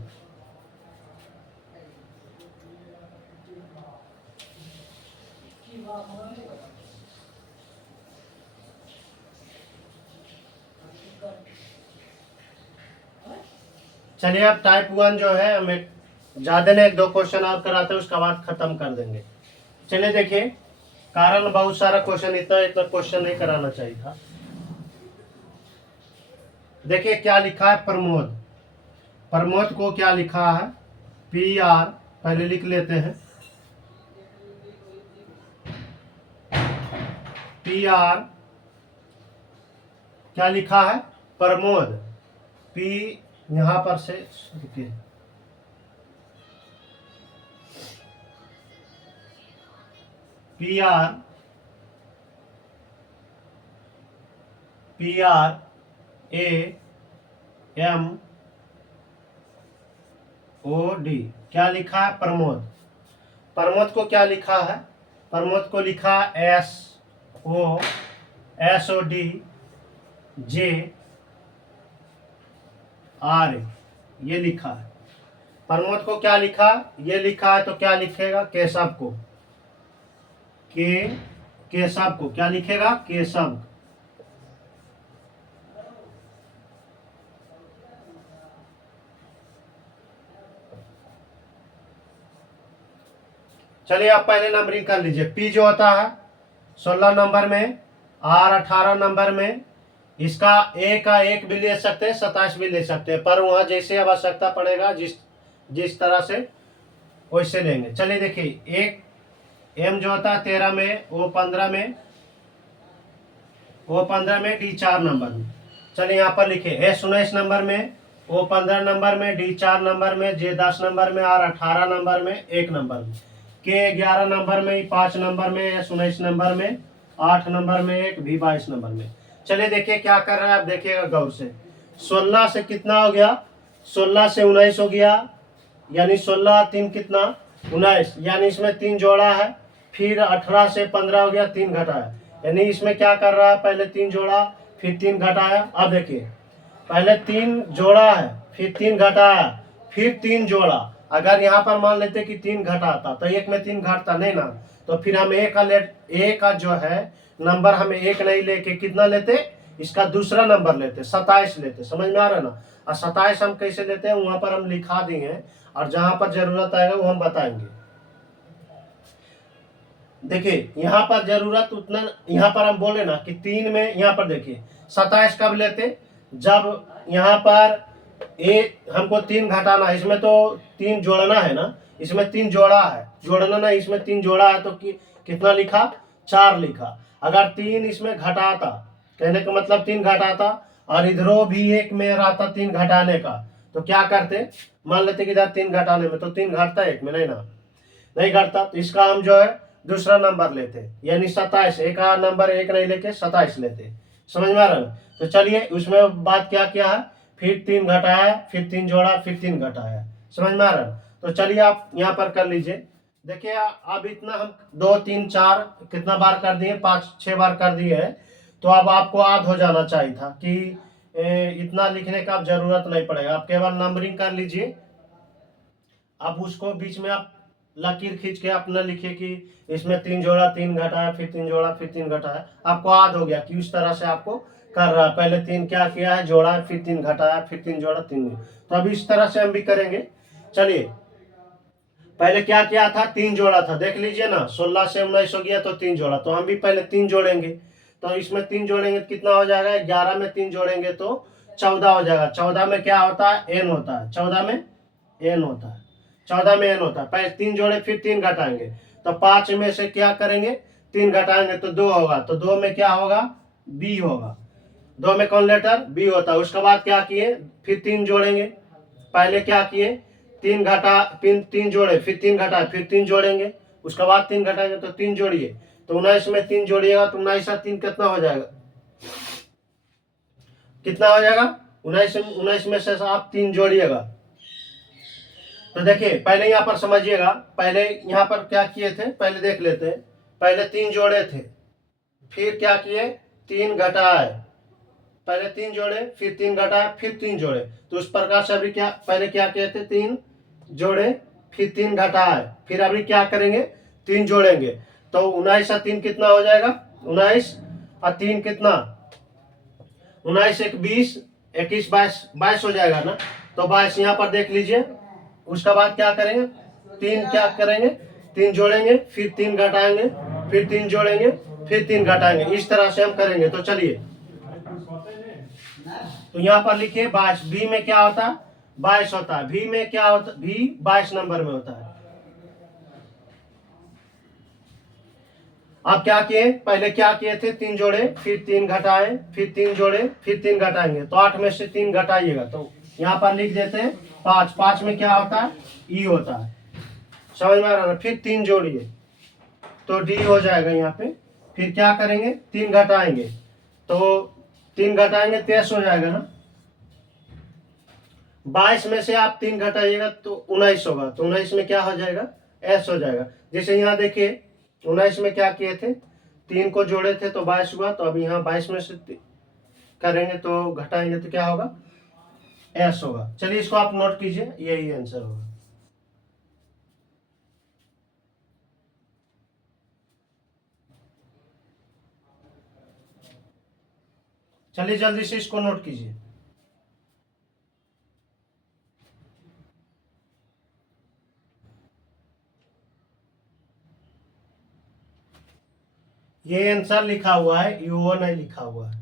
चलिए अब टाइप 1 जो है, हमें ज्यादा नहीं, 2 क्वेश्चन और कराते हैं, उसके बाद खत्म कर देंगे। चलिए देखिए, कारण बहुत सारा क्वेश्चन, इतना क्वेश्चन नहीं कराना चाहिए था। देखिए क्या लिखा है, प्रमोद को क्या लिखा है, PR, पहले लिख लेते हैं, PR क्या लिखा है, प्रमोद, P यहां पर से रुकिए, PR PRAMOD क्या लिखा है, प्रमोद को क्या लिखा है, प्रमोद को लिखा SODJRA, ये लिखा है। प्रमोद को क्या लिखा, ये लिखा है, तो क्या लिखेगा, केशव को, केशव को क्या लिखेगा, केशव। चलिए आप पहले नंबरिंग कर लीजिए। P जो होता है 16 नंबर में, R 18 नंबर में। इसका A का 1 भी ले सकते हैं, 27 भी ले सकते हैं, पर वहां जैसे आवश्यकता पड़ेगा, जिस तरह से वैसे लेंगे। चलिए देखिए, एक M जो होता है 13 में, O 15 में, D 4 नंबर में। चलिए यहाँ पर लिखिए, S 19 नंबर में, O 15 नंबर में, D 4 नंबर में, J 10 नंबर में, R 18 नंबर में, 1 नंबर में, K 11 नंबर में, 5 नंबर में, S 19 नंबर में, 8 नंबर में, एक भी 22 नंबर में। चलिए देखिए क्या कर रहे हैं, आप देखिएगा गौर से। 16 से कितना हो गया, 16 से 19 हो गया, यानी 16 3 कितना, 19, यानी इसमें 3 जोड़ा है, फिर 18 से 15 हो गया, 3 घटाया, यानी इसमें क्या कर रहा है, पहले 3 जोड़ा फिर 3 घटाया। अब देखिए पहले 3 जोड़ा है, फिर 3 घटाया, फिर 3 जोड़ा। अगर यहाँ पर मान लेते कि 3 घटाता तो एक में 3 घटता नहीं ना, तो फिर हम एक का जो है नंबर हमें एक नहीं लेके कितना लेते, इसका दूसरा नंबर लेते, 27 लेते। समझ में आ रहा है ना। और 27 हम कैसे लेते हैं वहां पर हम लिखा देंगे, और जहां पर जरूरत आएगा वो हम बताएंगे। देखिए यहाँ पर जरूरत उतना, यहाँ पर हम बोले ना कि 3 में, यहाँ पर देखिए 27 कब लेते, जब यहाँ पर हमको 3 घटाना, इसमें तो 3 जोड़ना है ना, इसमें 3 जोड़ा है, जोड़ना ना, इसमें 3 जोड़ा है तो कितना लिखा, 4 लिखा। अगर 3 इसमें घटाता, कहने का मतलब 3 घटाता, और इधरों भी एक में रहता 3 घटाने का, तो क्या करते, मान लेते कि इधर 3 घटाने में तो 3 घटता एक में नहीं ना, नहीं घटता, तो इसका हम जो है दूसरा नंबर लेते, यानी 27, एक नंबर एक नहीं लेके 27 लेते। समझ में आ रहा है। तो चलिए उसमें बात क्या क्या है, फिर 3 घटाया, फिर 3 जोड़ा, फिर 3 घटाया। समझ में आ रहा है। तो चलिए आप यहाँ पर कर लीजिए। देखिए अब इतना हम 2 3 4 कितना बार कर दिए, 5 6 बार कर दिए है। तो अब आपको याद हो जाना चाहिए था कि इतना लिखने का अब जरूरत नहीं पड़ेगा, आप केवल नंबरिंग कर लीजिए। अब उसको बीच में आप लकीर खींच के अपना लिखिए कि इसमें 3 जोड़ा, 3 घटाया, फिर 3 जोड़ा, फिर 3 घटाया। आपको याद हो गया कि उस तरह से आपको कर रहा है, पहले 3 क्या किया है, जोड़ा, फिर 3 घटाया, फिर 3 जोड़ा, 3। तो अब इस तरह से हम भी करेंगे। चलिए पहले क्या किया था, 3 जोड़ा था, देख लीजिए ना, 16 से 19 हो गया तो 3 जोड़ा, तो हम भी पहले 3 जोड़ेंगे। तो इसमें 3 जोड़ेंगे तो कितना हो जाएगा, 11 में 3 जोड़ेंगे तो 14 हो जाएगा। 14 में क्या होता है, एन होता है, 14 में एन होता है, 14 में एन होता है। पहले 3 जोड़े, फिर 3 घटाएंगे, तो 5 में से क्या करेंगे, 3 घटाएंगे तो 2 होगा, तो 2 में क्या होगा, बी होगा। 2 में कौन लेटर, बी होता है। उसके बाद क्या किए, फिर 3 जोड़ेंगे, पहले क्या किए, 3 घटा, फिर 3 जोड़े, फिर 3 घटा, फिर 3 जोड़ेंगे, उसके बाद 3 घटाएंगे तो 3 जोड़िए, तो 19 में 3 जोड़िएगा तो 19 3 कितना हो जाएगा, कितना हो जाएगा, 19 में से आप 3 जोड़िएगा। तो देखिए पहले यहाँ पर समझिएगा, पहले यहाँ पर क्या किए थे, पहले देख लेते हैं। पहले 3 जोड़े थे, फिर क्या किए, 3 घटाए, पहले 3 जोड़े, फिर 3 घटाए, फिर 3 जोड़े। तो उस प्रकार से अभी क्या, पहले क्या किए थे, 3 जोड़े, फिर 3 घटाए, फिर अभी क्या करेंगे, 3 जोड़ेंगे, तो 19 और 3 कितना हो जाएगा, 19 और 3 कितना, 19 1 20, 21 22, 22 हो जाएगा ना। तो 22 यहाँ पर देख लीजिए। उसका बाद क्या करेंगे, 3 क्या करेंगे, 3 जोड़ेंगे, फिर 3 घटाएंगे, फिर 3 जोड़ेंगे, फिर 3 घटाएंगे, इस तरह से हम करेंगे। तो चलिए तो यहाँ पर लिखिए 22, बी में क्या होता है, 22 होता है, भी में क्या होता है, भी 22 नंबर में होता है। अब क्या किए, पहले क्या किए थे, 3 जोड़े, फिर 3 घटाए, फिर 3 जोड़े, फिर 3 घटाएंगे, तो 8 में से 3 घटाइएगा, तो यहाँ पर लिख देते हैं 5। 5 में क्या होता है, ई होता है। समझ में आ रहा है। फिर 3 जोड़िए तो डी हो जाएगा यहाँ पे। फिर क्या करेंगे, 3 घटाएंगे, तो 3 घटाएंगे 23 हो जाएगा ना। 22 में से आप 3 घटाइएगा तो 19 होगा, तो 19 में क्या हो जाएगा, एस हो जाएगा। जैसे यहाँ देखिए 19 में क्या किए थे, 3 को जोड़े थे तो 22 हुआ, तो अभी यहाँ 22 में से करेंगे तो घटाएंगे तो क्या होगा, एस होगा। चलिए इसको आप नोट कीजिए, यही आंसर होगा। चलिए जल्दी से इसको नोट कीजिए। ये आंसर लिखा हुआ है, यूओ नहीं लिखा हुआ है।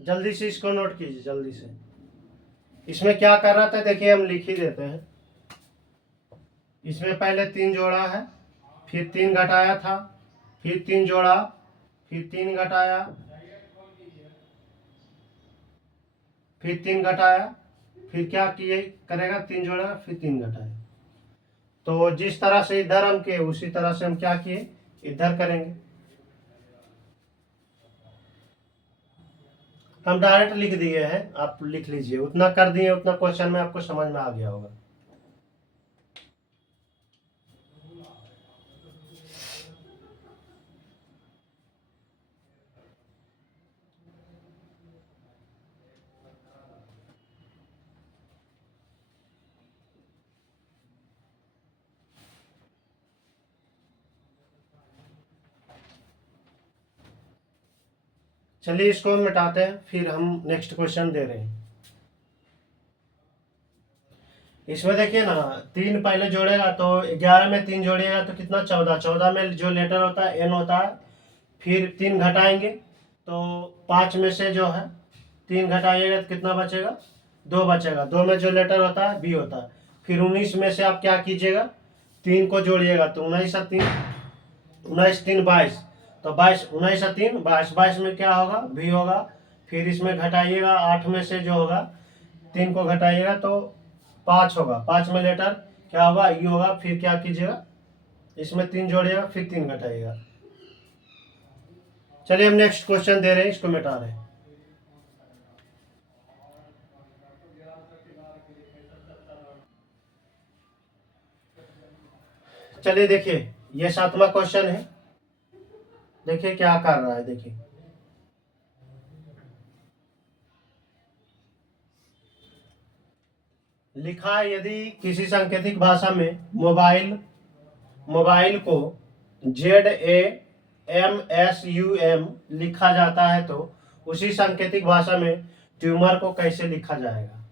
जल्दी से इसको नोट कीजिए, जल्दी से। इसमें क्या कर रहा था, देखिए हम लिख ही देते हैं। इसमें पहले 3 जोड़ा है, फिर 3 घटाया था, फिर 3 जोड़ा, फिर 3 घटाया, फिर 3 घटाया, फिर क्या किए करेगा, 3 जोड़ा, फिर 3 घटाया। तो जिस तरह से इधर हम किए उसी तरह से हम क्या किए, इधर करेंगे। हम डायरेक्ट लिख दिए हैं, आप लिख लीजिए, उतना कर दिए, उतना क्वेश्चन में आपको समझ में आ गया होगा। चलिए इसको हम मिटाते हैं, फिर हम नेक्स्ट क्वेश्चन दे रहे हैं। इसमें देखिए ना, 3 पहले जोड़ेगा तो 11 में 3 जोड़िएगा तो कितना, 14। 14 में जो लेटर होता है एन होता है, फिर 3 घटाएंगे तो 5 में से जो है 3 घटाइएगा तो कितना बचेगा, 2 बचेगा। 2 में जो लेटर होता है बी होता है। फिर 19 में से आप क्या कीजिएगा, 3 को जोड़िएगा तो 19 और 3, 19 3 22, तो 22, 19 और 3 22, 22 में क्या होगा, भी होगा। फिर इसमें घटाइएगा, 8 में से जो होगा 3 को घटाइएगा तो 5 होगा। 5 में लेटर क्या होगा, ई होगा। फिर क्या कीजिएगा, इसमें 3 जोड़िएगा, फिर 3 घटाइएगा। चलिए हम नेक्स्ट क्वेश्चन दे रहे हैं, इसको मिटा रहे हैं। चलिए देखिए, ये 7वां क्वेश्चन है। देखिए क्या कर रहा है, देखिए लिखा है, यदि किसी सांकेतिक भाषा में मोबाइल को ZAMSUM लिखा जाता है तो उसी सांकेतिक भाषा में ट्यूमर को कैसे लिखा जाएगा।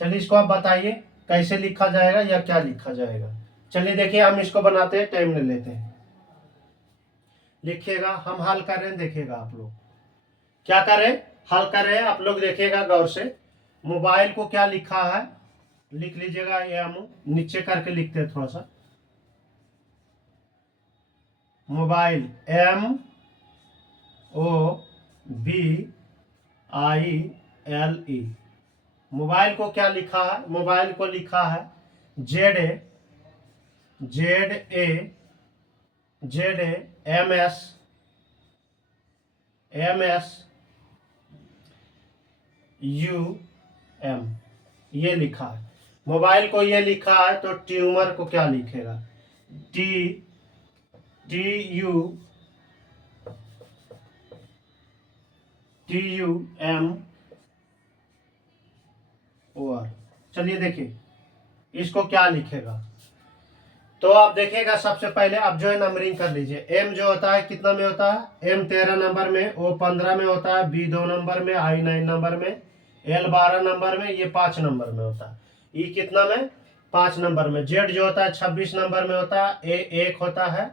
चलिए इसको आप बताइए, कैसे लिखा जाएगा या क्या लिखा जाएगा। चलिए देखिए, हम इसको बनाते हैं, टाइम ले लेते हैं। लिखिएगा, हम हल कर रहे हैं, देखिएगा आप लोग क्या कर रहे हैं, हल कर रहे हैं। आप लोग देखिएगा गौर से, मोबाइल को क्या लिखा है, लिख लीजिएगा। ये हम नीचे करके लिखते हैं थोड़ा सा। मोबाइल MOBILE, मोबाइल को क्या लिखा है, मोबाइल को लिखा है ZAMSUM, ये लिखा है। मोबाइल को ये लिखा है तो ट्यूमर को क्या लिखेगा, TUMOR। चलिए देखिए इसको क्या लिखेगा। तो आप देखिएगा, सबसे पहले आप जो है नंबरिंग कर लीजिए। एम जो होता है कितना में होता है, एम 13 नंबर में, ओ 15 में होता है, बी 2 नंबर में, आई 9 नंबर में, एल 12 नंबर में, ये 5 नंबर में होता है। ई कितना में, 5 नंबर में। जेड जो होता है 26 नंबर में होता है, ए 1 होता है।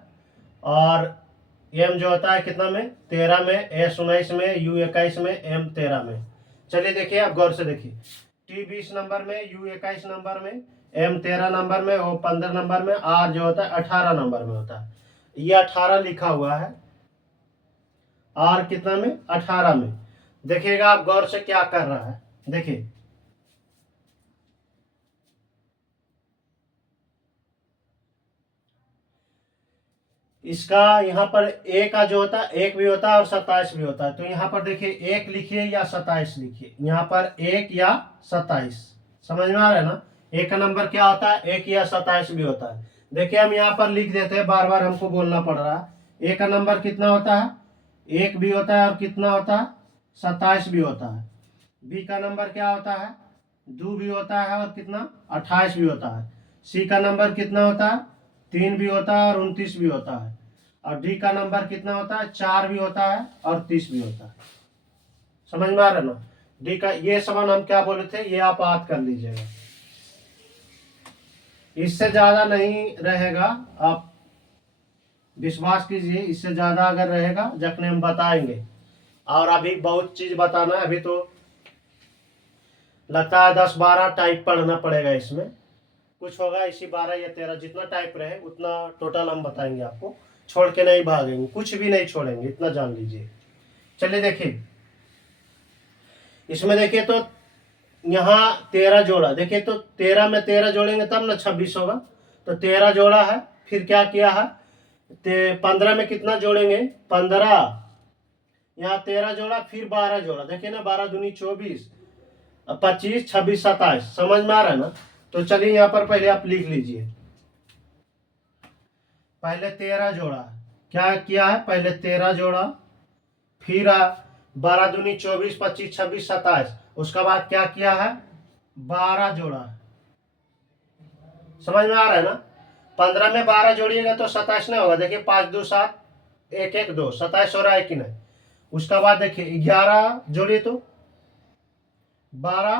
और एम जो होता है कितना में, 13 में, एस 19 में, यू 21 में, एम 13 में। चलिए देखिए, आप गौर से देखिए, टी 20 नंबर में, यू 21 नंबर में, एम 13 नंबर में, ओ 15 नंबर में, आर जो होता है 18 नंबर में होता है। ये 18 लिखा हुआ है, आर कितना में, 18 में। देखिएगा आप गौर से क्या कर रहा है, देखिए इसका यहाँ पर ए का जो होता है, 1 भी होता है और 27 भी होता है। तो यहाँ पर देखिए 1 लिखिए या 27 लिखिए, यहाँ पर 1 या 27, समझ में आ रहा है ना। ए का नंबर क्या होता है, 1 या 27 भी होता है। देखिए हम यहाँ पर लिख देते हैं, बार बार हमको बोलना पड़ रहा है। ए का नंबर कितना होता है, 1 भी होता है और कितना होता है, 27 भी होता है। बी का नंबर क्या होता है, 2 भी होता है और कितना, 28 भी होता है। सी का नंबर कितना होता है, 3 भी होता है और 29 भी होता है। और डी का नंबर कितना होता है, 4 भी होता है और 30 भी होता है। समझ में आ रहा है ना। डी का ये समान हम क्या बोले थे, ये आप याद कर लीजिएगा, इससे ज्यादा नहीं रहेगा। आप विश्वास कीजिए, इससे ज्यादा अगर रहेगा जखने हम बताएंगे। और अभी बहुत चीज बताना है, अभी तो लगता है 10-12 टाइप पढ़ना पड़ेगा इसमें। कुछ होगा इसी 12 या 13, जितना टाइप रहे उतना टोटल हम बताएंगे आपको। छोड़ के नहीं भागेंगे, कुछ भी नहीं छोड़ेंगे, इतना जान लीजिए। चलिए देखिए, इसमें देखिए तो यहाँ 13 जोड़ा, देखिए तो 13 में 13 जोड़ेंगे तब ना 26 होगा। तो 13 जोड़ा है, फिर क्या किया है, 15 में कितना जोड़ेंगे, 15 यहाँ 13 जोड़ा फिर 12 जोड़ा, देखिए ना 12 दूनी 24, 25, 26, 27, समझ में आ रहा है ना। तो चलिए यहाँ पर पहले आप लिख लीजिए, पहले 13 जोड़ा क्या किया है, पहले 13 जोड़ा, फिर 12 दूनी 24, 25, 26, 27, उसका बाद क्या किया है 12 जोड़ा, समझ में आ रहा है ना। 15 में 12 जोड़िएगा तो 27 नहीं होगा, देखिए 5 2 7, 1 1 2, 27 हो रहा है कि नहीं। उसका बाद देखिए 11 जोड़िए तो 12,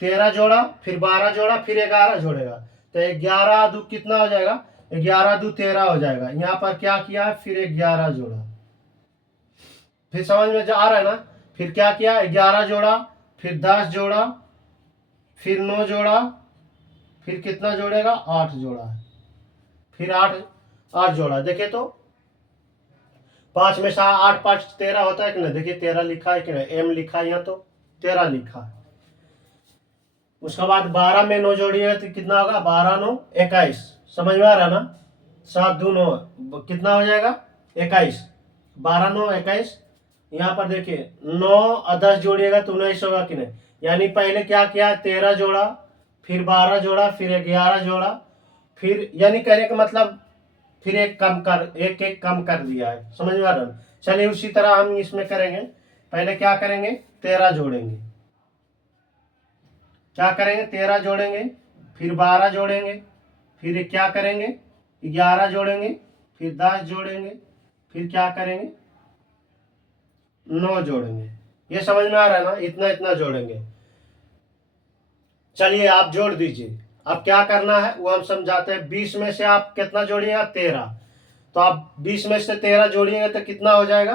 13 जोड़ा, फिर 12 जोड़ा, फिर 11 जोड़ेगा, तो 11 दू कितना हो जाएगा, 11 दू 13 हो जाएगा। यहाँ पर क्या किया है, फिर 11 जोड़ा, फिर समझ में आ रहा है ना। फिर क्या किया 11 जोड़ा, फिर 10 जोड़ा, फिर 9 जोड़ा, फिर कितना जोड़ेगा 8 जोड़ा, फिर 8 जोड़ा, देखिए तो 5 में से 8 5 13 होता है कि नहीं, देखिए 13 लिखा है कि नहीं, एम लिखा है यहाँ तो 13 लिखा है। उसके बाद 12 में 9 जोड़िए तो कितना होगा, 12 9 21, समझ में आ रहा ना। 7 2 9 कितना हो जाएगा 21, 12 9 21। यहाँ पर देखिए 9 और 10 जोड़िएगा तो 19 होगा कि नहीं। यानी पहले क्या किया 13 जोड़ा, फिर 12 जोड़ा, फिर 11 जोड़ा, फिर यानी कहने का मतलब फिर एक कम कर दिया है, समझ में आ रहा है। चलिए उसी तरह हम इसमें करेंगे, पहले क्या करेंगे 13 जोड़ेंगे, क्या करेंगे 13 जोड़ेंगे, फिर 12 जोड़ेंगे, फिर क्या करेंगे 11 जोड़ेंगे, फिर 10 जोड़ेंगे, फिर क्या करेंगे 9 जोड़ेंगे। ये समझ में आ रहा है ना, इतना इतना जोड़ेंगे। चलिए आप जोड़ दीजिए, अब क्या करना है वो हम समझाते हैं। 20 में से आप कितना जोड़िएगा 13, तो आप 20 में से 13 जोड़िएगा तो कितना हो जाएगा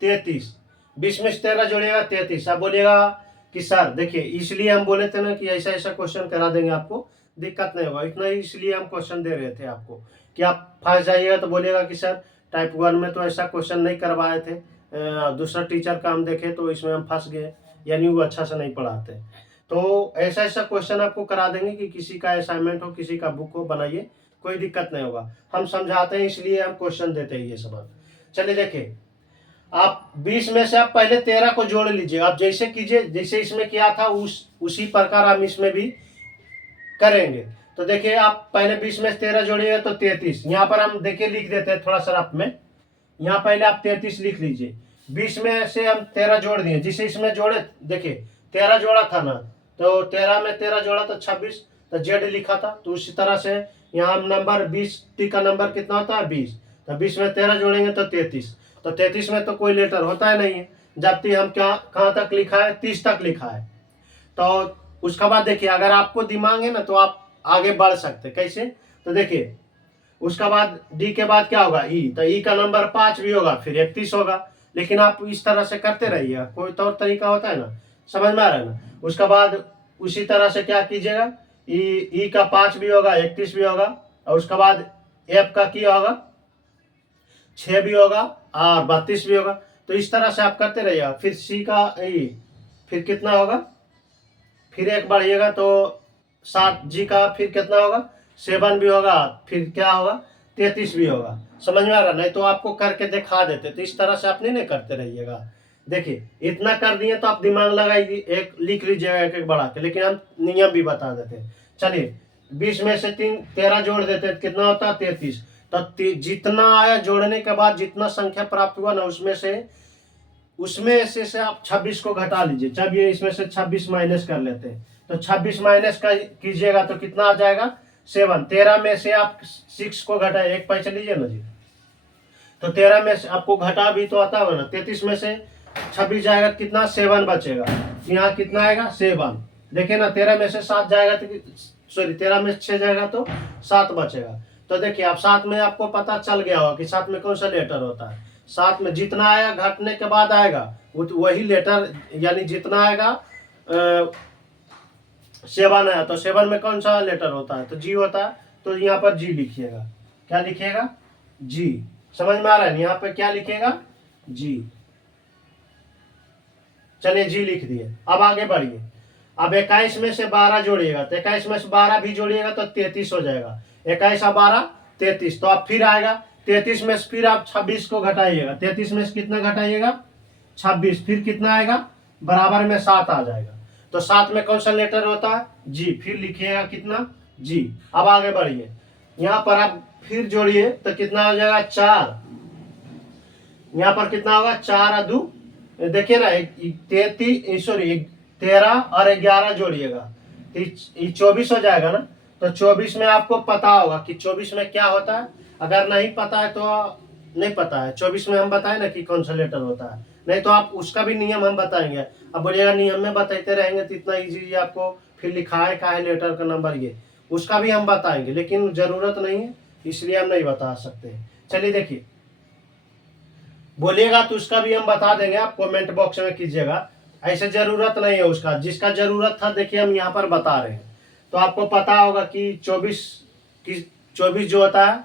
33, 20 में से 13 जोड़िएगा 33। आप बोलिएगा कि सर देखिए इसलिए हम बोले थे ना कि ऐसा ऐसा क्वेश्चन करा देंगे, आपको दिक्कत नहीं होगा, इतना ही इसलिए हम क्वेश्चन दे रहे थे आपको कि आप फंस जाइएगा तो बोलिएगा कि सर टाइप 1 में तो ऐसा क्वेश्चन नहीं करवाए थे, दूसरा टीचर का हम देखे तो इसमें हम फंस गए, यानी वो अच्छा से नहीं पढ़ाते। तो ऐसा ऐसा क्वेश्चन आपको करा देंगे कि किसी का असाइनमेंट हो, किसी का बुक हो, बनाइए, कोई दिक्कत नहीं होगा, हम समझाते हैं इसलिए हम क्वेश्चन देते हैं ये सब। चलिए देखिए, आप 20 में से आप पहले 13 को जोड़ लीजिए, आप जैसे कीजिए जैसे इसमें किया था उसी प्रकार हम इसमें भी करेंगे। तो देखिए आप पहले 20 में से 13 जोड़िएगा तो 33, यहाँ पर हम देखिए लिख देते हैं थोड़ा सा रफ में, यहाँ पहले आप 33 लिख लीजिए। 20 में से हम 13 जोड़ दिए, जिसे इसमें जोड़े देखिए 13 जोड़ा था ना, तो 13 में 13 जोड़ा तो 26, तो जेड लिखा था। तो उसी तरह से यहाँ नंबर 20 टी का नंबर कितना होता है 20, तो 20 में 13 जोड़ेंगे तो 33, तो 33 में तो कोई लेटर होता है नहीं है, जबकि हम क्या कहाँ तक लिखा है 30 तक लिखा है। तो उसका बाद देखिए अगर आपको दिमाग है ना तो आप आगे बढ़ सकते, कैसे, तो देखिए उसका बाद डी के बाद क्या होगा ई, तो ई का नंबर 5 भी होगा, फिर 31 होगा। लेकिन आप इस तरह से करते रहिएगा, कोई तौर तरीका होता है ना, समझ में आ रहा है ना। उसका बाद उसी तरह से क्या कीजिएगा, ई का 5 भी होगा, 31 भी होगा, और उसका बाद एफ का क्या होगा 6 भी होगा, और 32 भी होगा। तो इस तरह से आप करते रहिएगा। फिर सी का ई, फिर कितना होगा, फिर एक बढ़िएगा तो 7, जी का फिर कितना होगा 7 भी होगा, फिर क्या होगा 33 भी होगा, समझ में आ रहा। नहीं तो आपको करके दिखा देते, तो इस तरह से आप नहीं करते रहिएगा। देखिए इतना कर दिए तो आप दिमाग लगाइए, एक लिख लीजिएगा एक एक बढ़ा के, लेकिन हम नियम भी बता देते हैं। चलिए 20 में से 13 जोड़ देते कितना होता है 33, तो जितना आया जोड़ने के बाद जितना संख्या प्राप्त हुआ ना उसमें से आप 26 को घटा लीजिए। जब ये इसमें से 26 माइनस कर लेते हैं, तो 26 माइनस कीजिएगा तो कितना आ जाएगा 7। 13 में से आप 6 को घटाए, एक पैसे लीजिए ना जी, तो 13 में से आपको घटा भी तो आता होगा ना, 33 में से 26 जाएगा कितना 7 बचेगा, यहाँ कितना आएगा 7। देखिए ना 13 में से 7 जाएगा तो सॉरी 13 में 6 जाएगा तो 7 बचेगा। तो देखिए आप 7 में आपको पता चल गया होगा कि 7 में कौन सा लेटर होता है। 7 में जितना आया घटने के बाद आएगा वही लेटर, यानी जितना आएगा 7 आया तो 7 में कौन सा लेटर होता है तो जी होता है। तो यहाँ पर जी लिखिएगा, क्या लिखिएगा जी, समझ में आ रहा है। यहाँ पे क्या लिखिएगा जी, चलिए जी लिख दिए। अब आगे बढ़िए, अब 21 में से 12 जोड़िएगा, तो 21 में से 12 भी जोड़िएगा तो 33 हो जाएगा। 21 और 12 33, तो अब फिर आएगा 33 में से फिर आप 26 को घटाइएगा, 33 में से कितना घटाइएगा 26, फिर कितना आएगा बराबर में 7 आ जाएगा। तो 7 में कौन सा लेटर होता है जी, फिर लिखिएगा कितना जी। अब आगे बढ़िए, यहाँ पर आप फिर जोड़िए तो कितना हो जाएगा 4, यहाँ पर कितना होगा 4 और 2, देखिए ना 13 और 11 जोड़िएगा तो ये 24 हो जाएगा ना। तो 24 में आपको पता होगा कि 24 में क्या होता है, अगर नहीं पता है तो नहीं पता है, 24 में हम बताएं ना कि कौन सा लेटर होता है, नहीं तो आप उसका भी नियम हम बताएंगे। अब बोलिएगा नियम में बताते रहेंगे तो इतना इजी आपको फिर लिखाए का है लेटर का नंबर, ये उसका भी हम बताएंगे, लेकिन जरूरत नहीं है इसलिए हम नहीं बता सकते। चलिए देखिए, बोलिएगा तो उसका भी हम बता देंगे, आप कमेंट बॉक्स में कीजिएगा, ऐसे जरूरत नहीं है उसका, जिसका जरूरत था देखिए हम यहाँ पर बता रहे हैं। तो आपको पता होगा कि 24 जो होता है,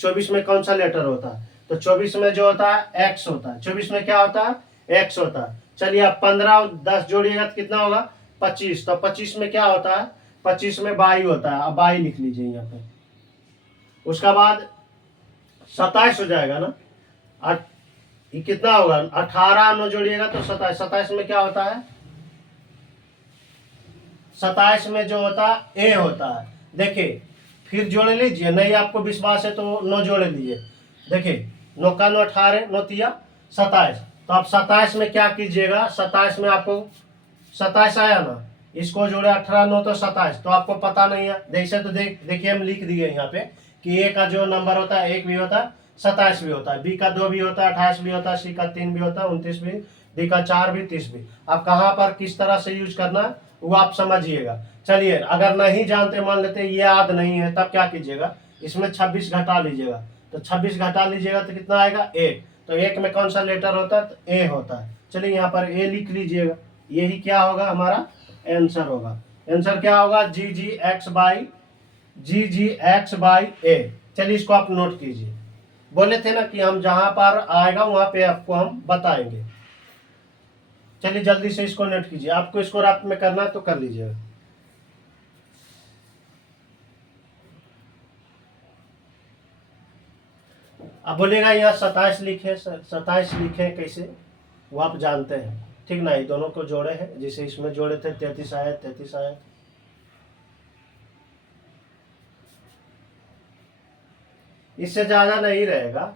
24 में कौन सा लेटर होता है, तो 24 में जो होता है एक्स होता है, 24 में क्या होता है एक्स होता है। चलिए आप 15 और 10 जोड़िएगा तो कितना होगा 25, तो 25 में क्या होता है 25 में 22 होता है, अब 22 लिख लीजिए यहाँ पे। उसका बाद 27 हो जाएगा ना, ये कितना होगा 18 9 जोड़िएगा तो 27, 27 में क्या होता है 27 में जो होता है ए होता है। देखिए फिर जोड़ लीजिए, नहीं आपको विश्वास है तो 9 जोड़ लीजिए, देखिए 9 का 9 18 9 तिया 27, तो आप 27 में क्या कीजिएगा, 27 में आपको 27 आया ना, इसको जोड़े 18 9 तो 27, तो आपको पता नहीं है जैसे तो देखिए हम लिख दिए यहाँ पे कि ए का जो नंबर होता है 1 भी होता है 27 भी होता है, बी का 2 भी होता है 28 भी होता है, सी का 3 भी होता है 29 भी, डी का 4 भी 30 भी। आप कहाँ पर किस तरह से यूज करना है वो आप समझिएगा। चलिए अगर नहीं जानते, मान लेते ये याद नहीं है, तब क्या कीजिएगा इसमें 26 घटा लीजिएगा, तो 26 घटा लीजिएगा तो कितना आएगा 1, तो 1 में कौन सा लेटर होता है तो ए होता है। चलिए यहाँ पर ए लिख लीजिएगा, यही क्या होगा हमारा आंसर होगा। आंसर क्या होगा जी जी एक्स बाई ए। चलिए इसको आप नोट कीजिए, बोले थे ना कि हम जहां पर आएगा वहां पे आपको हम बताएंगे। चलिए जल्दी से इसको नोट कीजिए, आपको इसको रात में करना है तो कर लीजिएगा। अब बोलेगा यहाँ 27 लिखे, 27 लिखे कैसे वो आप जानते हैं ठीक ना, ये दोनों को जोड़े हैं, जैसे इसमें जोड़े थे 33 आए 33 आए। इससे ज्यादा नहीं रहेगा,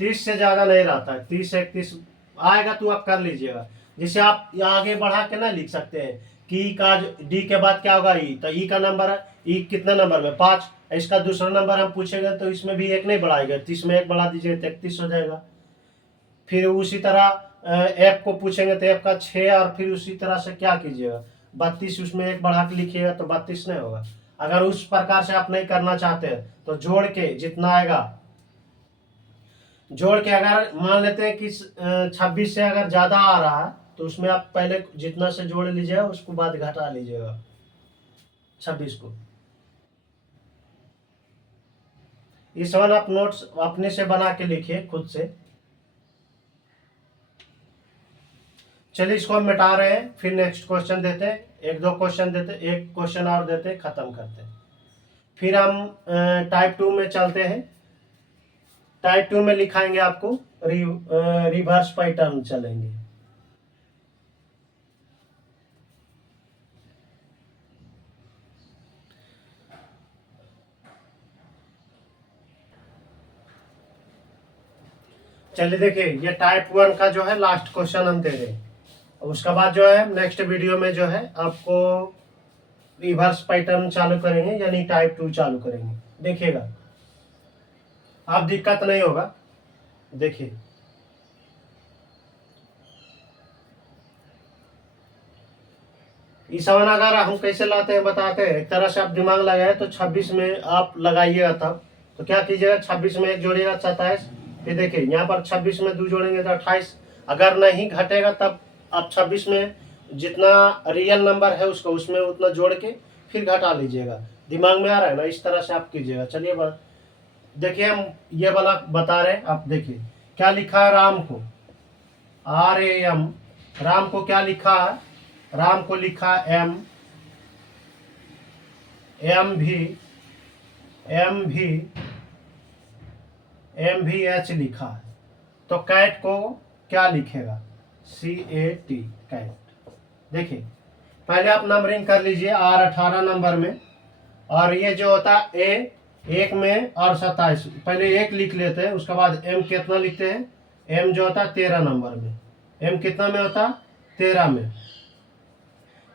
30 से ज्यादा नहीं रहता है, 30 31 आएगा तो आप कर लीजिएगा। जिसे आप आगे बढ़ा के ना लिख सकते हैं कि का डी के बाद क्या होगा ई, तो ई का नंबर है, ई कितना नंबर में 5, इसका दूसरा नंबर हम पूछेंगे तो इसमें भी 1 नहीं बढ़ाएगा, 30 में 1 बढ़ा दीजिए 33 हो जाएगा। फिर उसी तरह एफ को पूछेंगे तो एफ का 6, और फिर उसी तरह से क्या कीजिएगा 32, उसमें 1 बढ़ा के लिखिएगा तो 32 नहीं होगा। अगर उस प्रकार से आप नहीं करना चाहते तो जोड़ के जितना आएगा, जोड़ के अगर मान लेते हैं कि 26 से अगर ज्यादा आ रहा है तो उसमें आप पहले जितना से जोड़ लीजिएगा उसको बाद घटा लीजिएगा 26 को। इस वन आप नोट्स अपने से बना के लिखिए खुद से। चलिए इसको हम मिटा रहे हैं, फिर नेक्स्ट क्वेश्चन देते हैं, एक दो क्वेश्चन देते, एक क्वेश्चन और देते, खत्म करते हैं। फिर हम टाइप 2 में चलते हैं। टाइप 2 में लिखाएंगे आपको रिवर्स पैटर्न चलेंगे। चलिए देखिए ये टाइप 1 का जो है लास्ट क्वेश्चन हम दे रहे हैं, उसके बाद जो है नेक्स्ट वीडियो में जो है आपको रिवर्स पैटर्न चालू करेंगे, यानी टाइप 2 चालू करेंगे। देखिएगा आप दिक्कत नहीं होगा। देखिए इस सवाल अगर हम कैसे लाते हैं बताते हैं, एक तरह से आप दिमाग लगाए तो 26 में आप लगाइएगा, तब तो क्या कीजिएगा 26 में 1 जोड़िएगा 27, फिर देखिए यहाँ पर 26 में 2 जोड़ेंगे तो 28, अगर नहीं घटेगा तब आप 26 में जितना रियल नंबर है उसको उसमें उतना जोड़ के फिर घटा लीजिएगा। दिमाग में आ रहा है ना, इस तरह से आप कीजिएगा। चलिए देखिए हम ये वाला बता रहे हैं, आप देखिए क्या लिखा है राम को, RAM, राम को क्या लिखा है, राम को लिखा एम, एम भी MVH लिखा है, तो कैट को क्या लिखेगा, CAT कैट। देखिए पहले आप नंबरिंग कर लीजिए R18 नंबर में, और ये जो होता है A 1 में और 27, पहले 1 लिख लेते हैं, उसके बाद M कितना लिखते हैं, M जो होता है 13 नंबर में, M कितना में होता है 13 में,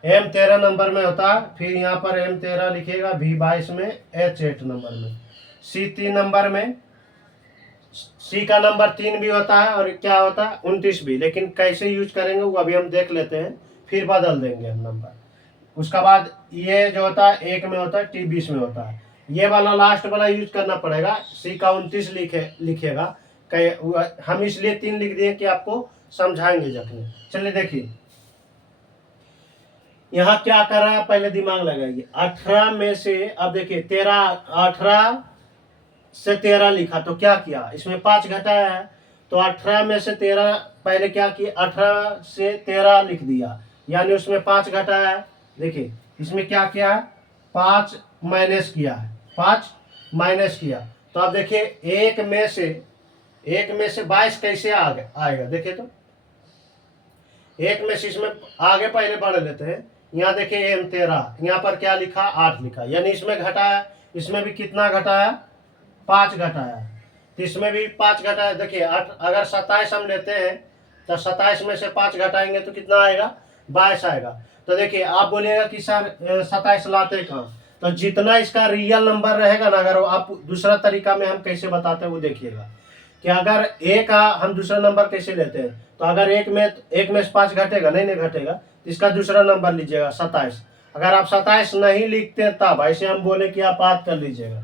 M 13 नंबर में होता है। फिर यहाँ पर M 13 लिखिएगा, V 22 में, H 8 नंबर में, C 3 नंबर में, C का नंबर 3 भी होता है और क्या होता है 29 भी, लेकिन कैसे यूज करेंगे वो अभी हम देख लेते हैं, फिर बदल देंगे हम नंबर। उसका बाद ये जो होता है 1 में होता है, T 20 में होता है, ये वाला लास्ट वाला यूज करना पड़ेगा। C का 29 लिखेगा, हम इसलिए 3 लिख दिए कि आपको समझाएंगे जखने। चलिए देखिए यहाँ क्या कर रहा है, पहले दिमाग लगाइए। 18 में से अब देखिए 18 से 13 लिखा, तो क्या किया, इसमें 5 घटाया है, तो 18 में से 13 पहले क्या किया, 18 से 13 लिख दिया, यानी उसमें 5 घटाया है। देखिए इसमें क्या किया है, 5 माइनस किया है, 5 माइनस किया, तो अब देखिए 1 में से 22 कैसे आएगा, देखिए तो 1 में से इसमें आगे पहले बढ़ लेते हैं। यहाँ देखिए M 13, यहाँ पर क्या लिखा, 8 लिखा, यानी इसमें घटाया, इसमें भी कितना घटाया, 5 घटाया, तो इसमें भी 5 घटाया। देखिए अगर 27 हम लेते हैं तो 27 में से 5 घटाएंगे तो कितना आएगा, 22 आएगा। तो देखिए आप बोलिएगा कि सर 27 लाते कहाँ, तो जितना इसका रियल नंबर रहेगा ना, अगर आप दूसरा तरीका में हम कैसे बताते हैं वो देखिएगा, कि अगर A का हम दूसरा नंबर कैसे लेते हैं, तो अगर एक में से 5 घटेगा, नहीं घटेगा, तो इसका दूसरा नंबर लीजिएगा 27। अगर आप 27 नहीं लिखते तब ऐसे हम बोले कि आप बात कर लीजिएगा,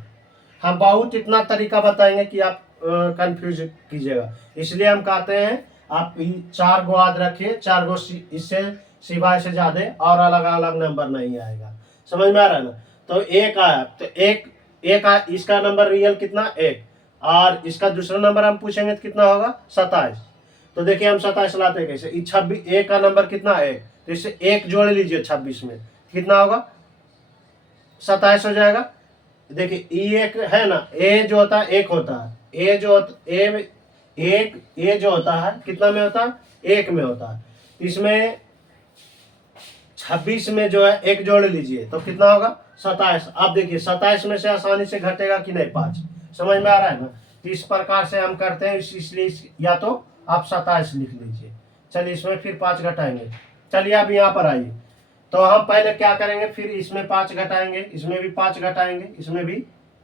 हम बहुत इतना तरीका बताएंगे कि आप कंफ्यूज कीजिएगा, इसलिए हम कहते हैं आप 4 गो याद रखिए, 4 गो इससे सिवाय से ज्यादा और अलग अलग नंबर नहीं आएगा, समझ में आ रहा है ना। तो 1 आया, तो एक इसका नंबर रियल कितना, 1, और इसका दूसरा नंबर हम पूछेंगे तो कितना होगा, 27। तो देखिए हम 27 लाते हैं कैसे, 26, 1 का नंबर कितना, 1, तो इससे 1 जोड़ लीजिए 26 में, कितना होगा, 27 हो जाएगा। देखिए ये एक है ना, ए जो होता है 1 होता है, ए जो ए जो होता है कितना में होता है, 1 में होता है, इसमें 26 में जो है 1 जोड़ लीजिए तो कितना होगा, 27। आप देखिए 27 में से आसानी से घटेगा कि नहीं, 5, समझ में आ रहा है ना। तो इस प्रकार से हम करते हैं, इसलिए या तो आप 27 लिख लीजिए। चलिए इसमें फिर 5 घटाएंगे, चलिए अब यहाँ पर आइए, तो हम पहले क्या करेंगे, फिर इसमें 5 घटाएंगे, इसमें भी 5 घटाएंगे, इसमें भी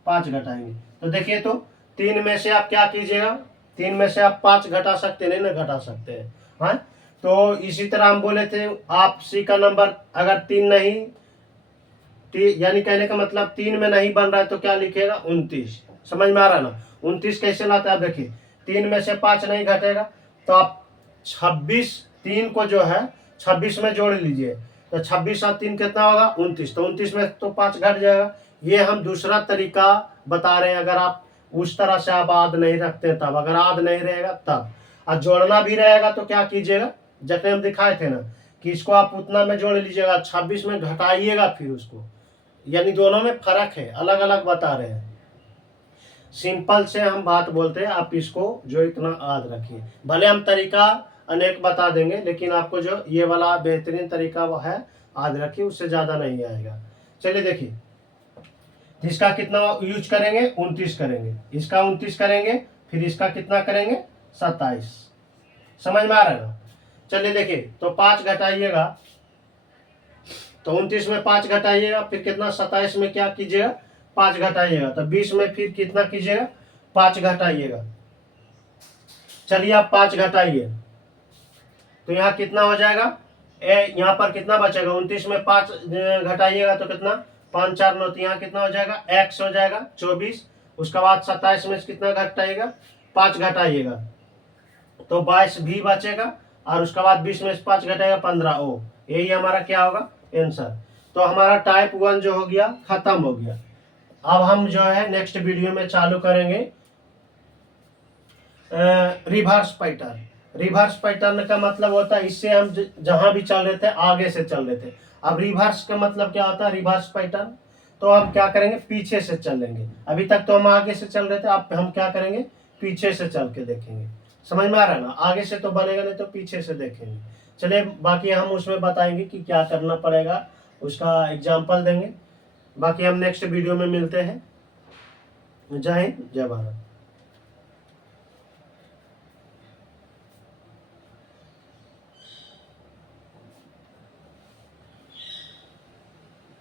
5 घटाएंगे। तो देखिए तो 3 में से आप क्या कीजिएगा, 3 में से आप 5 घटा सकते, नहीं ना घटा सकते हैं, हाँ। तो इसी तरह हम बोले थे आप C का नंबर अगर 3 नहीं, यानी कहने का मतलब 3 में नहीं बन रहा है तो क्या लिखेगा, 29, समझ में आ रहा है ना। 29 कैसे लाते हैं, आप देखिए 3 में से 5 नहीं घटेगा, तो आप 26, 3 को जो है 26 में जोड़ लीजिए, तो 26 और 3 कितना होगा, 29, तो 29 में तो 5 घट जाएगा। ये हम दूसरा तरीका बता रहे हैं, अगर आप उस तरह से आप आद नहीं रखते तब, अगर आद नहीं रहेगा तब, और जोड़ना भी रहेगा तो क्या कीजिएगा, जैसे हम दिखाए थे ना, कि इसको आप उतना में जोड़ लीजिएगा, 26 में घटाइएगा फिर उसको, यानी दोनों में फर्क है, अलग अलग बता रहे हैं, सिंपल से हम बात बोलते हैं, आप इसको जो इतना याद रखिए। भले हम तरीका अनेक बता देंगे, लेकिन आपको जो ये वाला बेहतरीन तरीका वो है, याद रखिए, उससे ज्यादा नहीं आएगा। चलिए देखिए इसका कितना यूज करेंगे, 29 करेंगे, इसका 29 करेंगे, फिर इसका कितना करेंगे, 27, समझ में आ रहा है ना। चलिए देखिए तो 5 घटाइएगा, तो 29 में 5 घटाइएगा, फिर कितना, 27 में क्या कीजिएगा, 5 घटाइएगा, तो 20 में फिर कितना कीजिएगा, 5 घटाइएगा। चलिए आप 5 घटाइए, तो यहाँ कितना हो जाएगा, यहाँ पर कितना बचेगा, 29 में 5 घटाइएगा तो कितना, 5 4 9, तो यहाँ कितना हो जाएगा, x हो जाएगा 24। उसके बाद 27 में कितना घटाइएगा, 5 घटाइएगा, तो 22 भी बचेगा, और उसके बाद 20 में 5 घटाएगा 15 ओ, यही हमारा क्या होगा आंसर। तो हमारा टाइप 1 जो हो गया खत्म हो गया। अब हम जो है नेक्स्ट वीडियो में चालू करेंगे रिवर्स पैटर्न। रिवर्स पैटर्न का मतलब होता है, इससे हम जहां भी चल रहे थे आगे से चल रहे थे। अब रिवर्स का मतलब क्या होता है, रिवर्स पैटर्न, तो हम क्या करेंगे, पीछे से चलेंगे। अभी तक तो हम आगे से चल रहे थे, अब हम क्या करेंगे, पीछे से चल के देखेंगे। समझ में आ रहा है ना, आगे से तो बनेगा नहीं तो पीछे से देखेंगे। चलिए बाकी हम उसमें बताएंगे कि क्या करना पड़ेगा, उसका एग्जाम्पल देंगे। बाकी हम नेक्स्ट वीडियो में मिलते हैं। जय हिंद, जय भारत।